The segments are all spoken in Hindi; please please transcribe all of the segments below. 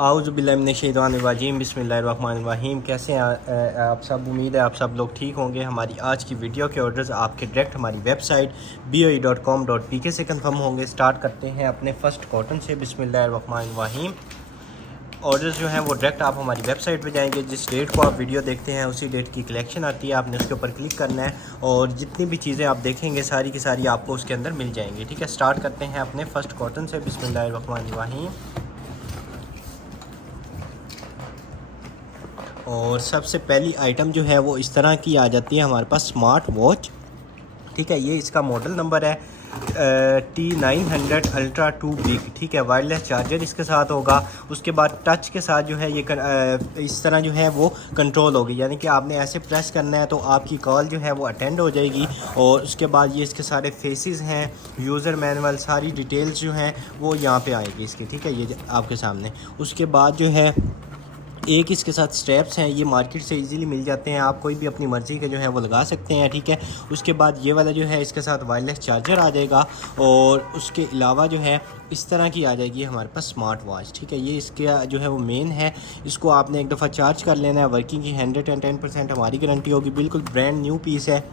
आऊज़ुबिल्लाहिमिनश्शैतानिर्रजीम बिस्मिल्लाहिर्रहमानिर्रहीम। कैसे हैं आप सब? उम्मीद है आप सब लोग ठीक होंगे। हमारी आज की वीडियो के ऑर्डर्स आपके डायरेक्ट हमारी वेबसाइट boe.com.pk से कंफर्म होंगे। स्टार्ट करते हैं अपने फ़र्स्ट कॉटन से। बिस्मिल्लाहिर्रहमानिर्रहीम। ऑर्डर्स जो हैं वो डायरेक्ट आप हमारी वेबसाइट पे जाएंगे। जिस डेट को आप वीडियो देखते हैं उसी डेट की कलेक्शन आती है, आपने उसके ऊपर क्लिक करना है और जितनी भी चीज़ें आप देखेंगे सारी की सारी आपको उसके अंदर मिल जाएंगी। ठीक है, स्टार्ट करते हैं अपने फ़र्स्ट कॉटन से। बिस्मिल्लाहिर्रहमानिर्रहीम। और सबसे पहली आइटम जो है वो इस तरह की आ जाती है हमारे पास, स्मार्ट वॉच। ठीक है, ये इसका मॉडल नंबर है T900 अल्ट्रा 2 बिग। ठीक है, वायरलेस चार्जर इसके साथ होगा। उसके बाद टच के साथ जो है ये इस तरह जो है वो कंट्रोल होगी, यानी कि आपने ऐसे प्रेस करना है तो आपकी कॉल जो है वो अटेंड हो जाएगी। और उसके बाद ये इसके सारे फेसेस हैं, यूज़र मैनुअल, सारी डिटेल्स जो हैं वो यहाँ पे आएगी इसकी। ठीक है, ये आपके सामने। उसके बाद जो है एक इसके साथ स्ट्रैप्स हैं, ये मार्केट से इजीली मिल जाते हैं, आप कोई भी अपनी मर्ज़ी के जो है वो लगा सकते हैं। ठीक है, उसके बाद ये वाला जो है इसके साथ वायरलेस चार्जर आ जाएगा। और उसके अलावा जो है इस तरह की आ जाएगी हमारे पास स्मार्ट वॉच। ठीक है, ये इसके जो है वो मेन है, इसको आपने एक दफ़ा चार्ज कर लेना है। वर्किंग की 110% हमारी गारंटी होगी। बिल्कुल ब्रांड न्यू पीस है,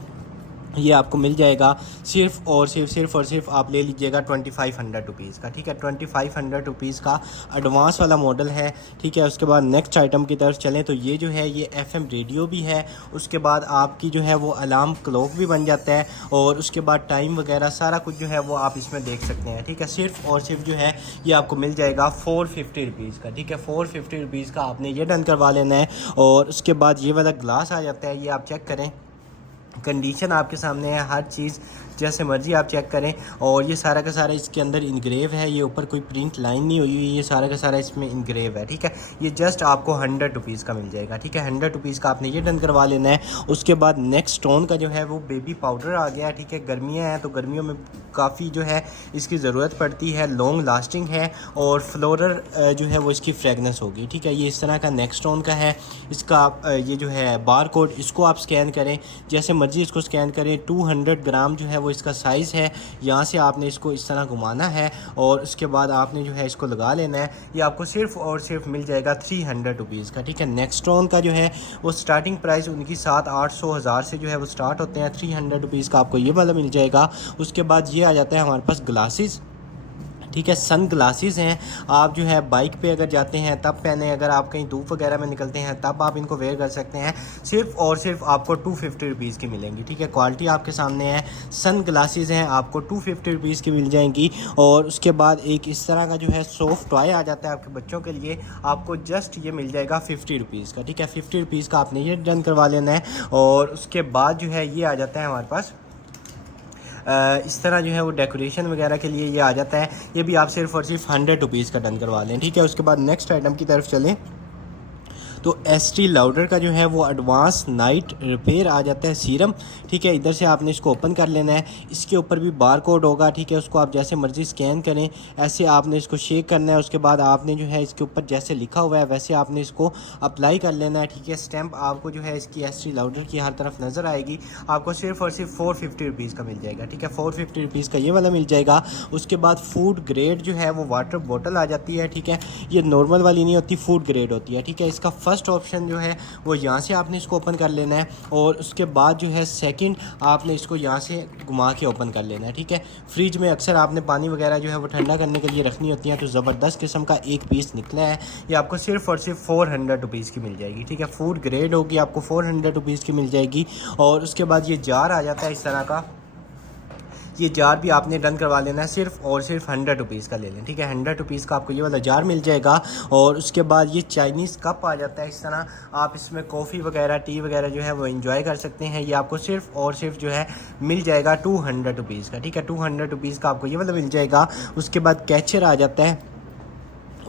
ये आपको मिल जाएगा सिर्फ आप ले लीजिएगा 2500 रुपीज़ का। ठीक है, 2500 रुपीज़ का एडवांस वाला मॉडल है। ठीक है, उसके बाद नेक्स्ट आइटम की तरफ चलें तो ये जो है ये FM रेडियो भी है। उसके बाद आपकी जो है वो अलार्म क्लॉक भी बन जाता है और उसके बाद टाइम वगैरह सारा कुछ जो है वो आप इसमें देख सकते हैं। ठीक है, सिर्फ जो है ये आपको मिल जाएगा 450 रुपीज़ का। ठीक है, 450 रुपीज़ का आपने ये डन करवा लेना है। और उसके बाद ये वाला ग्लास आ जाता है, ये आप चेक करें, कंडीशन आपके सामने है, हर चीज़ जैसे मर्ज़ी आप चेक करें। और ये सारा का सारा इसके अंदर इनग्रेव है, ये ऊपर कोई प्रिंट लाइन नहीं हुई हुई, ये सारा का सारा इसमें इनग्रेव है। ठीक है, ये जस्ट आपको 100 रुपीज़ का मिल जाएगा। ठीक है, 100 रुपीज़ का आपने ये डन करवा लेना है। उसके बाद नेक्स्ट स्टोन का जो है वो बेबी पाउडर आ गया है। ठीक है, गर्मियाँ हैं तो गर्मियों में काफ़ी जो है इसकी ज़रूरत पड़ती है, लॉन्ग लास्टिंग है और फ्लोरल जो है वो इसकी फ्रेगनेंस होगी। ठीक है, ये इस तरह का नेक्स्ट स्टोन का है। इसका ये जो है बार कोड, इसको आप स्कैन करें, जैसे मर्ज़ी इसको स्कैन करें। 200 ग्राम जो है वो इसका साइज़ है। यहाँ से आपने इसको इस तरह घुमाना है और उसके बाद आपने जो है इसको लगा लेना है। ये आपको सिर्फ और सिर्फ मिल जाएगा 300 रुपीज़ का। ठीक है, नेक्स्ट स्टोन का जो है वो स्टार्टिंग प्राइस उनकी 700-800 से जो है वो स्टार्ट होते हैं। 300 रुपीज़ का आपको ये वाला मिल जाएगा। उसके बाद ये आ जाता है हमारे पास ग्लासेस। ठीक है, सन ग्लासेस हैं, आप जो है बाइक पे अगर जाते हैं तब पहने, अगर आप कहीं धूप वगैरह में निकलते हैं तब आप इनको वेयर कर सकते हैं। सिर्फ और सिर्फ आपको 250 रुपीज़ की मिलेंगी। ठीक है, क्वालिटी आपके सामने है, सन ग्लासेस हैं, आपको 250 रुपीज़ की मिल जाएंगी। और उसके बाद एक इस तरह का जो है सॉफ्ट टॉय आ जाता है आपके बच्चों के लिए, आपको जस्ट ये मिल जाएगा 50 रुपीज़ का। ठीक है, 50 रुपीज़ का आपने ये डन करवा लेना है। और उसके बाद जो है ये आ जाता है हमारे पास इस तरह जो है वो डेकोरेशन वगैरह के लिए ये आ जाता है। ये भी आप सिर्फ और सिर्फ 100 रुपीज़ का डन करवा लें। ठीक है, उसके बाद नेक्स्ट आइटम की तरफ चलें तो ST लाउडर का जो है वो एडवांस नाइट रिपेयर आ जाता है सीरम। ठीक है, इधर से आपने इसको ओपन कर लेना है, इसके ऊपर भी बार कोड होगा। ठीक है, उसको आप जैसे मर्ज़ी स्कैन करें, ऐसे आपने इसको शेक करना है। उसके बाद आपने जो है इसके ऊपर जैसे लिखा हुआ है वैसे आपने इसको अप्लाई कर लेना है। ठीक है, स्टैम्प आपको जो है इसकी ST लाउडर की हर तरफ नज़र आएगी। आपको सिर्फ और सिर्फ 450 रुपीज़ का मिल जाएगा। ठीक है, 450 रुपीज़ का ये वाला मिल जाएगा। उसके बाद फूड ग्रेड जो है वो वाटर बॉटल आ जाती है। ठीक है, ये नॉर्मल वाली नहीं होती, फूड ग्रेड होती है। ठीक है, इसका फर्स्ट ऑप्शन जो है वो यहाँ से आपने इसको ओपन कर लेना है और उसके बाद जो है सेकंड आपने इसको यहाँ से घुमा के ओपन कर लेना है। ठीक है, फ्रिज में अक्सर आपने पानी वगैरह जो है वो ठंडा करने के लिए रखनी होती है, तो ज़बरदस्त किस्म का एक पीस निकला है। ये आपको सिर्फ और सिर्फ 400 रुपीज़ की मिल जाएगी। ठीक है, फूड ग्रेड होगी, आपको 400 रुपीज़ की मिल जाएगी। और उसके बाद ये जार आ जाता है इस तरह का, ये जार भी आपने डन करवा लेना है, सिर्फ और सिर्फ 100 रुपीज़ का ले लें। ठीक है, 100 रुपीज़ का आपको ये वाला जार मिल जाएगा। और उसके बाद ये चाइनीज़ कप आ जाता है इस तरह, आप इसमें कॉफ़ी वगैरह टी वगैरह जो है वो एंजॉय कर सकते हैं। ये आपको सिर्फ और सिर्फ जो है मिल जाएगा 200 रुपीज़ का। ठीक है, 200 रुपीज़ का आपको ये वाला मिल जाएगा। उसके बाद कैचर आ जाता है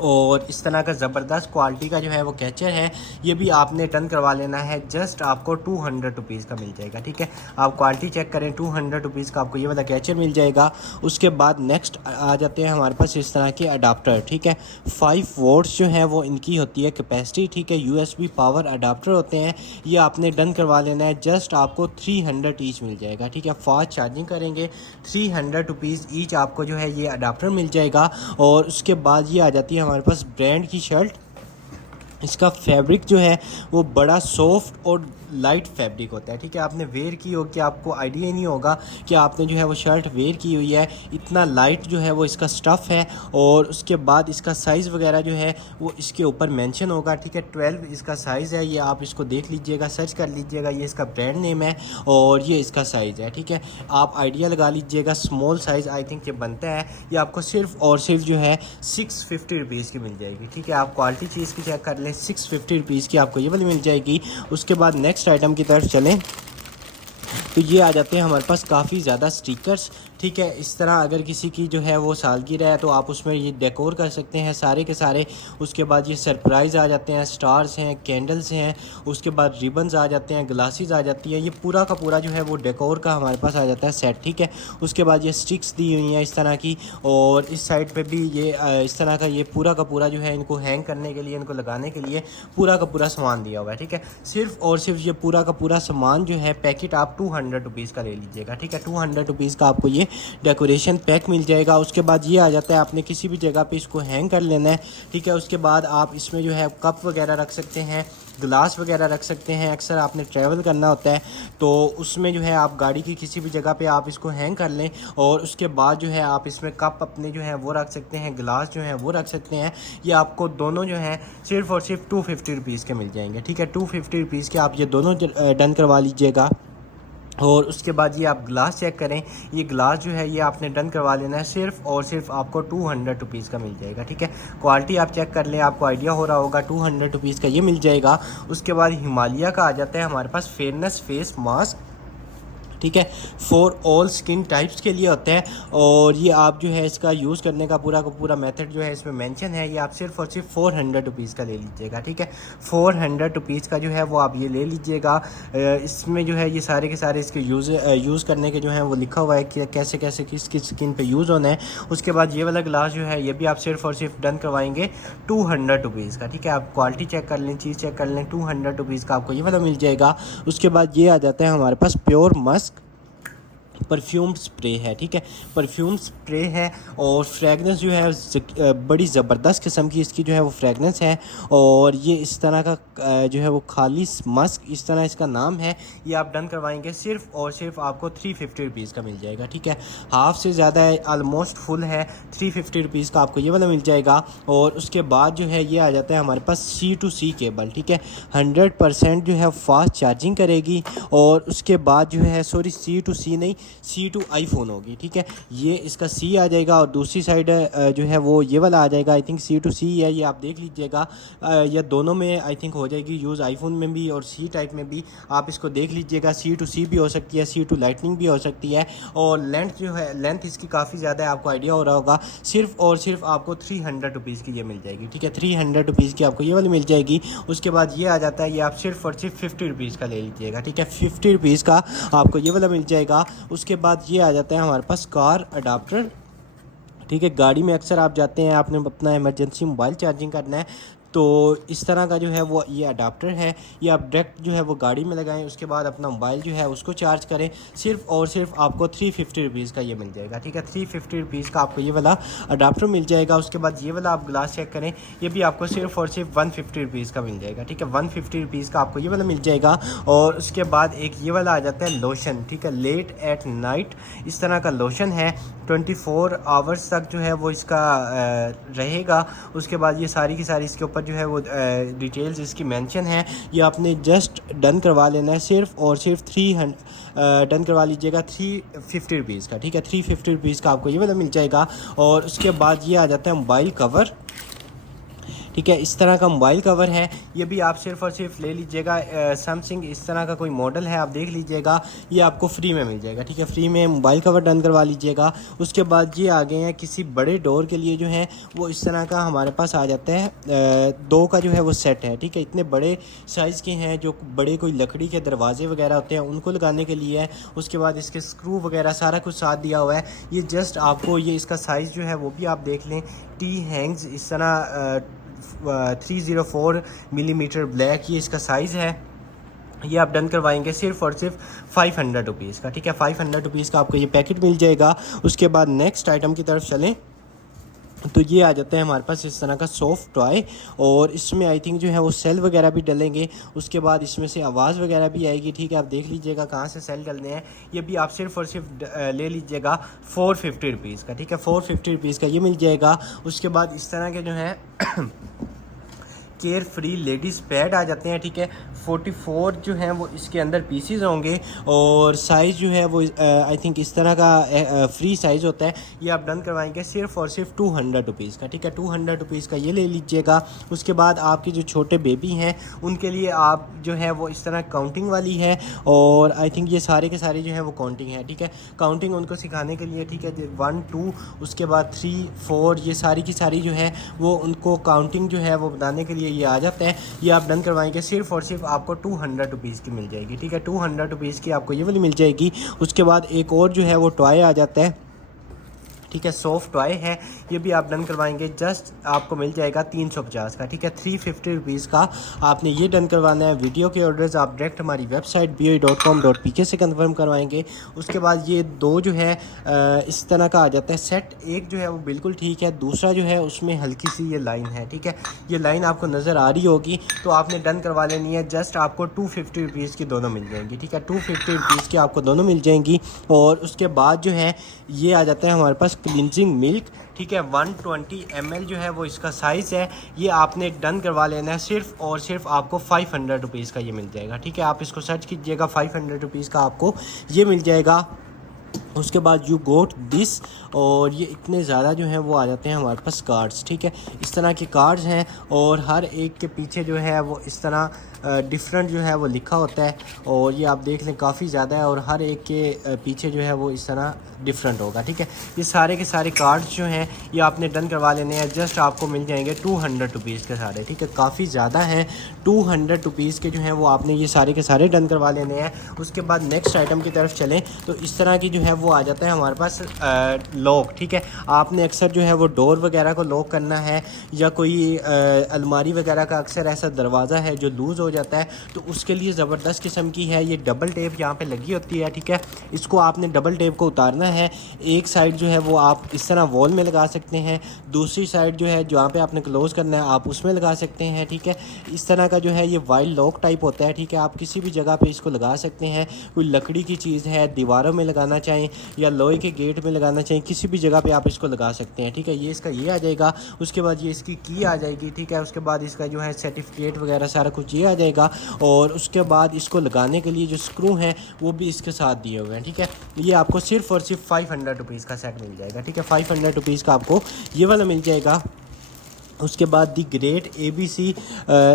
और इस तरह का ज़बरदस्त क्वालिटी का जो है वो कैचर है, ये भी आपने टर्न करवा लेना है, जस्ट आपको 200 रुपीज़ का मिल जाएगा। ठीक है, आप क्वालिटी चेक करें, 200 रुपीज़ का आपको ये वाला कैचर मिल जाएगा। उसके बाद नेक्स्ट आ जाते हैं हमारे पास इस तरह के अडाप्टर। ठीक है, 5 वोल्ट्स जो है वो इनकी होती है कैपेसिटी। ठीक है, USB पावर अडाप्टर होते हैं, ये आपने डन करवा लेना है, जस्ट आपको 300 ईच मिल जाएगा। ठीक है, फास्ट चार्जिंग करेंगे, 300 रुपीज़ ईच आपको जो है ये अडाप्टर मिल जाएगा। और उसके बाद ये आ जाती है हमारे पास ब्रांड की शर्ट। इसका फैब्रिक जो है वो बड़ा सॉफ्ट और लाइट फैब्रिक होता है, ठीक है। आपने वेयर की हो कि आपको आइडिया ही नहीं होगा कि आपने जो है वो शर्ट वेयर की हुई है, इतना लाइट जो है वो इसका स्टफ़ है। और उसके बाद इसका साइज़ वगैरह जो है वो इसके ऊपर मेंशन होगा, ठीक है। 12 इसका साइज़ है, ये आप इसको देख लीजिएगा, सर्च कर लीजिएगा, ये इसका ब्रांड नेम है और ये इसका साइज़ है, ठीक है। आप आइडिया लगा लीजिएगा, स्मॉल साइज़ आई थिंक ये बनता है। ये आपको सिर्फ़ और सिर्फ जो है 650 रुपीज़ की मिल जाएगी, ठीक है। आप क्वालिटी चीज़ की चेक कर लें, 650 रुपीज़ की आपको ये वाली मिल जाएगी। उसके बाद नेक्स्ट आइटम की तरफ चलें तो ये आ जाते हैं हमारे पास काफ़ी ज़्यादा स्टिकर्स, ठीक है। इस तरह अगर किसी की जो है वो सालगिरह है तो आप उसमें ये डेकोर कर सकते हैं सारे के सारे। उसके बाद ये सरप्राइज़ आ जाते हैं, स्टार्स हैं, कैंडल्स हैं, उसके बाद रिबन्स आ जाते हैं, ग्लासेस आ जाती हैं। ये पूरा का पूरा जो है वो डेकोर का हमारे पास आ जाता है सेट, ठीक है। उसके बाद ये स्टिक्स दी हुई हैं इस तरह की, और इस साइड पे भी ये इस तरह का ये पूरा का पूरा जो है इनको हैंग करने के लिए, इनको लगाने के लिए पूरा का पूरा सामान दिया हुआ है, ठीक है। सिर्फ और सिर्फ ये पूरा का पूरा सामान जो है पैकेट आप 200 रुपीज़ का ले लीजिएगा, ठीक है। 200 रुपीज़ का आपको ये डेकोरेशन पैक मिल जाएगा। उसके बाद ये आ जाता है, आपने किसी भी जगह पे इसको हैंग कर लेना है, ठीक है। उसके बाद आप इसमें जो है कप वगैरह रख सकते हैं, ग्लास वगैरह रख सकते हैं। अक्सर आपने ट्रैवल करना होता है तो उसमें जो है आप गाड़ी की किसी भी जगह पे आप इसको हैंग कर लें, और उसके बाद जो है आप इसमें कप अपने जो है वो रख सकते हैं, ग्लास जो है वो रख सकते हैं। ये आपको दोनों जो हैं सिर्फ़ और सिर्फ 250 रुपीज़ के मिल जाएंगे, ठीक है। 250 रुपीज़ के आप ये दोनों डन करवा लीजिएगा। और उसके बाद ये आप ग्लास चेक करें, ये ग्लास जो है ये आपने डन करवा लेना है, सिर्फ़ और सिर्फ आपको 200 रुपीज़ का मिल जाएगा, ठीक है। क्वालिटी आप चेक कर लें, आपको आइडिया हो रहा होगा, 200 रुपीज़ का ये मिल जाएगा। उसके बाद हिमालय का आ जाता है हमारे पास फेयरनेस फेस मास्क, ठीक है। फॉर ऑल स्किन टाइप्स के लिए होता है, और ये आप जो है इसका यूज़ करने का पूरा मेथड जो है इसमें मेंशन है। ये आप सिर्फ और सिर्फ 400 रुपीज़ का ले लीजिएगा, ठीक है। 400 रुपीज़ का जो है वो आप ये ले लीजिएगा। इसमें जो है ये सारे के सारे इसके यूज़ करने के जो है वो लिखा हुआ है कि कैसे कैसे किस किस स्किन पे यूज़ होना है। उसके बाद ये वाला ग्लास जो है ये भी आप सिर्फ और सिर्फ डन करवाएंगे 200 रुपीज़ का, ठीक है। आप क्वालिटी चेक कर लें, चीज़ चेक कर लें, 200 रुपीज़ का आपको ये वाला मिल जाएगा। उसके बाद ये आ जाता है हमारे पास प्योर मस्क परफ्यूम स्प्रे है, ठीक है। परफ्यूम स्प्रे है और फ्रेगनेंस जो है बड़ी ज़बरदस्त किस्म की इसकी जो है वो फ्रेगनेंस है। और ये इस तरह का जो है वो खालिस मस्क इस तरह इसका नाम है। ये आप डन करवाएंगे सिर्फ और सिर्फ आपको 350 रुपीज़ का मिल जाएगा, ठीक है। हाफ़ से ज़्यादा है, आलमोस्ट फुल है, 350 रुपीज़ का आपको ये वाला मिल जाएगा। और उसके बाद जो है ये आ जाता है हमारे पास C2C केबल, ठीक है। 100% जो है फास्ट चार्जिंग करेगी। और उसके बाद जो है सॉरी C2C नहीं, C2 आईफोन होगी, ठीक है। ये इसका C आ जाएगा और दूसरी साइड जो है वो ये वाला आ जाएगा। आई थिंक C2C है, ये आप देख लीजिएगा। या दोनों में आई थिंक हो जाएगी यूज़, आईफोन में भी और C टाइप में भी। आप इसको देख लीजिएगा, C2C भी हो सकती है, C2 लाइटनिंग भी हो सकती है। और लेंथ जो है, लेंथ इसकी काफ़ी ज़्यादा है, आपको आइडिया हो रहा होगा। सिर्फ और सिर्फ आपको 300 रुपीज़ की ये मिल जाएगी, ठीक है। 300 रुपीज़ की आपको ये वाली मिल जाएगी। उसके बाद ये आ जाता है, ये आप सिर्फ और सिर्फ 50 रुपीज़ का ले लीजिएगा, ठीक है। 50 रुपीज़ का आपको ये वाला मिल जाएगा। उसके बाद ये आ जाता है हमारे पास कार अडाप्टर, ठीक है। गाड़ी में अक्सर आप जाते हैं, आपने अपना इमरजेंसी मोबाइल चार्जिंग करना है तो इस तरह का जो है वो ये अडाप्टर है, ये आप डायरेक्ट जो है वो गाड़ी में लगाएं, उसके बाद अपना मोबाइल जो है उसको चार्ज करें। सिर्फ और सिर्फ आपको 350 रुपीज़ का ये मिल जाएगा, ठीक है। 350 रुपीज़ का आपको ये वाला अडाप्टर मिल जाएगा। उसके बाद ये वाला आप ग्लास चेक करें, ये भी आपको सिर्फ और सिर्फ 150 रुपीज़ का मिल जाएगा, ठीक है। 150 रुपीज़ का आपको ये वाला मिल जाएगा। और उसके बाद एक ये वाला आ जाता है लोशन, ठीक है। लेट एट नाइट इस तरह का लोशन है, 24 आवर्स तक जो है वो इसका रहेगा। उसके बाद ये सारी की सारी इसके ऊपर जो है वो डिटेल्स इसकी मेंशन है। ये आपने जस्ट डन करवा लेना है, सिर्फ और सिर्फ 300 डन करवा लीजिएगा 350 रुपीज़ का, ठीक है। 350 रुपीज़ का आपको ये वाला मिल जाएगा। और उसके बाद ये आ जाता है मोबाइल कवर, ठीक है। इस तरह का मोबाइल कवर है, ये भी आप सिर्फ और सिर्फ ले लीजिएगा। सैमसंग इस तरह का कोई मॉडल है, आप देख लीजिएगा, ये आपको फ्री में मिल जाएगा, ठीक है। फ्री में मोबाइल कवर डन करवा लीजिएगा। उसके बाद ये आ गए हैं किसी बड़े डोर के लिए जो है वो इस तरह का हमारे पास आ जाता है, 2 का जो है वो सेट है, ठीक है। इतने बड़े साइज़ के हैं, जो बड़े कोई लकड़ी के दरवाजे वगैरह होते हैं उनको लगाने के लिए है। उसके बाद इसके स्क्रू वगैरह सारा कुछ साथ दिया हुआ है। ये जस्ट आपको ये इसका साइज़ जो है वो भी आप देख लें, टी हैंग्स इस तरह 304 मिलीमीटर ब्लैक ये इसका साइज़ है। ये आप डन करवाएंगे सिर्फ और सिर्फ 500 रुपीज़ का, ठीक है। 500 रुपीज़ का आपको ये पैकेट मिल जाएगा। उसके बाद नेक्स्ट आइटम की तरफ चलें तो ये आ जाता है हमारे पास इस तरह का सॉफ्ट टॉय, और इसमें आई थिंक जो है वो सेल वगैरह भी डलेंगे, उसके बाद इसमें से आवाज़ वगैरह भी आएगी। ठीक है, आप देख लीजिएगा कहाँ से सेल डलने हैं। ये भी आप सिर्फ और सिर्फ ले लीजिएगा 450 रुपीज़ का। ठीक है, 450 रुपीज़ का ये मिल जाएगा। उसके बाद इस तरह के जो है केयर फ्री लेडीज़ पैड आ जाते हैं। ठीक है, 44 जो हैं वो इसके अंदर पीसीज होंगे, और साइज़ जो है वो आई थिंक इस तरह का फ्री साइज़ होता है। ये आप डन करवाएंगे सिर्फ और सिर्फ 200 रुपीज़ का। ठीक है, 200 रुपीज़ का ये ले लीजिएगा। उसके बाद आपके जो छोटे बेबी हैं उनके लिए आप जो है वो इस तरह काउंटिंग वाली है, और आई थिंक ये सारे के सारे जो है वो काउंटिंग है। ठीक है, काउंटिंग उनको सिखाने के लिए। ठीक है, 1 2 उसके बाद 3 4 ये सारी की सारी जो है वो उनको काउंटिंग जो है वो बताने के लिए ये आ जाता है। ये आप डन करवाएंगे सिर्फ और सिर्फ आपको 200 रुपीज़ की मिल जाएगी। ठीक है, 200 रुपीज़ की आपको ये वाली मिल जाएगी। उसके बाद एक और जो है वो टॉय आ जाता है। ठीक है, सॉफ्ट टॉय है, ये भी आप डन करवाएंगे, जस्ट आपको मिल जाएगा 350 का। ठीक है, 350 रुपीज़ का आपने ये डन करवाना है। वीडियो के ऑर्डर्स आप डायरेक्ट हमारी वेबसाइट boe.com.pk से कंफर्म करवाएंगे। उसके बाद ये दो जो है इस तरह का आ जाता है सेट। एक जो है वो बिल्कुल ठीक है, दूसरा जो है उसमें हल्की सी ये लाइन है। ठीक है, ये लाइन आपको नज़र आ रही होगी, तो आपने डन करवा लेनी है। जस्ट आपको 250 रुपीज़ की दोनों मिल जाएंगी। ठीक है, 250 रुपीज़ की आपको दोनों मिल जाएंगी। और उसके बाद जो है ये आ जाता है हमारे पास क्लिनजिंग मिल्क। ठीक है, 120 ml जो है वो इसका साइज़ है। ये आपने डन करवा लेना है, सिर्फ और सिर्फ आपको 500 रुपीज़ का ये मिल जाएगा। ठीक है, आप इसको सर्च कीजिएगा, 500 रुपीज़ का आपको ये मिल जाएगा। उसके बाद यू गोट दिस, और ये इतने ज़्यादा जो है वो आ जाते हैं हमारे पास कार्ड्स। ठीक है, इस तरह के कार्ड्स हैं, और हर एक के पीछे जो है वो इस तरह डिफरेंट जो है वो लिखा होता है, और ये आप देख लें काफ़ी ज़्यादा है, और हर एक के पीछे जो है वो इस तरह डिफरेंट होगा। ठीक है, ये सारे के सारे कार्ड्स जो हैं ये आपने डन करवा लेने हैं। जस्ट आपको मिल जाएंगे 200 रुपीज़ के सारे। ठीक है, काफ़ी ज़्यादा हैं, 200 रुपीज़ के जो हैं वो आपने ये सारे के सारे डन करवा लेने हैं। उसके बाद नेक्स्ट आइटम की तरफ चलें तो इस तरह की जो है वो आ जाता है हमारे पास लॉक। ठीक है, आपने अक्सर जो है वो डोर वगैरह को लॉक करना है, या कोई अलमारी वगैरह का अक्सर ऐसा दरवाज़ा है जो लूज़ हो जाता है, तो उसके लिए ज़बरदस्त किस्म की है ये डबल टेप यहाँ पे लगी होती है। ठीक है, इसको आपने डबल टेप को उतारना है। एक साइड जो है वो आप इस तरह वॉल में लगा सकते हैं, दूसरी साइड जो है जहाँ पे आपने क्लोज़ करना है आप उसमें लगा सकते हैं। ठीक है, इस तरह का जो है ये वाइल्ड लॉक टाइप होता है। ठीक है, आप किसी भी जगह पे इसको लगा सकते हैं। कोई लकड़ी की चीज़ है, दीवारों में लगाना चाहें या लोहे के गेट में लगाना चाहें, किसी भी जगह पे आप इसको लगा सकते हैं। ठीक है, ये इसका ये आ जाएगा। उसके बाद ये इसकी की आ जाएगी। ठीक है, उसके बाद इसका जो है सर्टिफिकेट वगैरह सारा कुछ ये आ जाएगा, और उसके बाद इसको लगाने के लिए जो स्क्रू हैं वो भी इसके साथ दिए हुए हैं। ठीक है, ये आपको सिर्फ और सिर्फ 500 रुपीज़ का सेट मिल जाएगा। ठीक है, 500 रुपीज़ का आपको ये वाला मिल जाएगा। उसके बाद दी ग्रेट ABC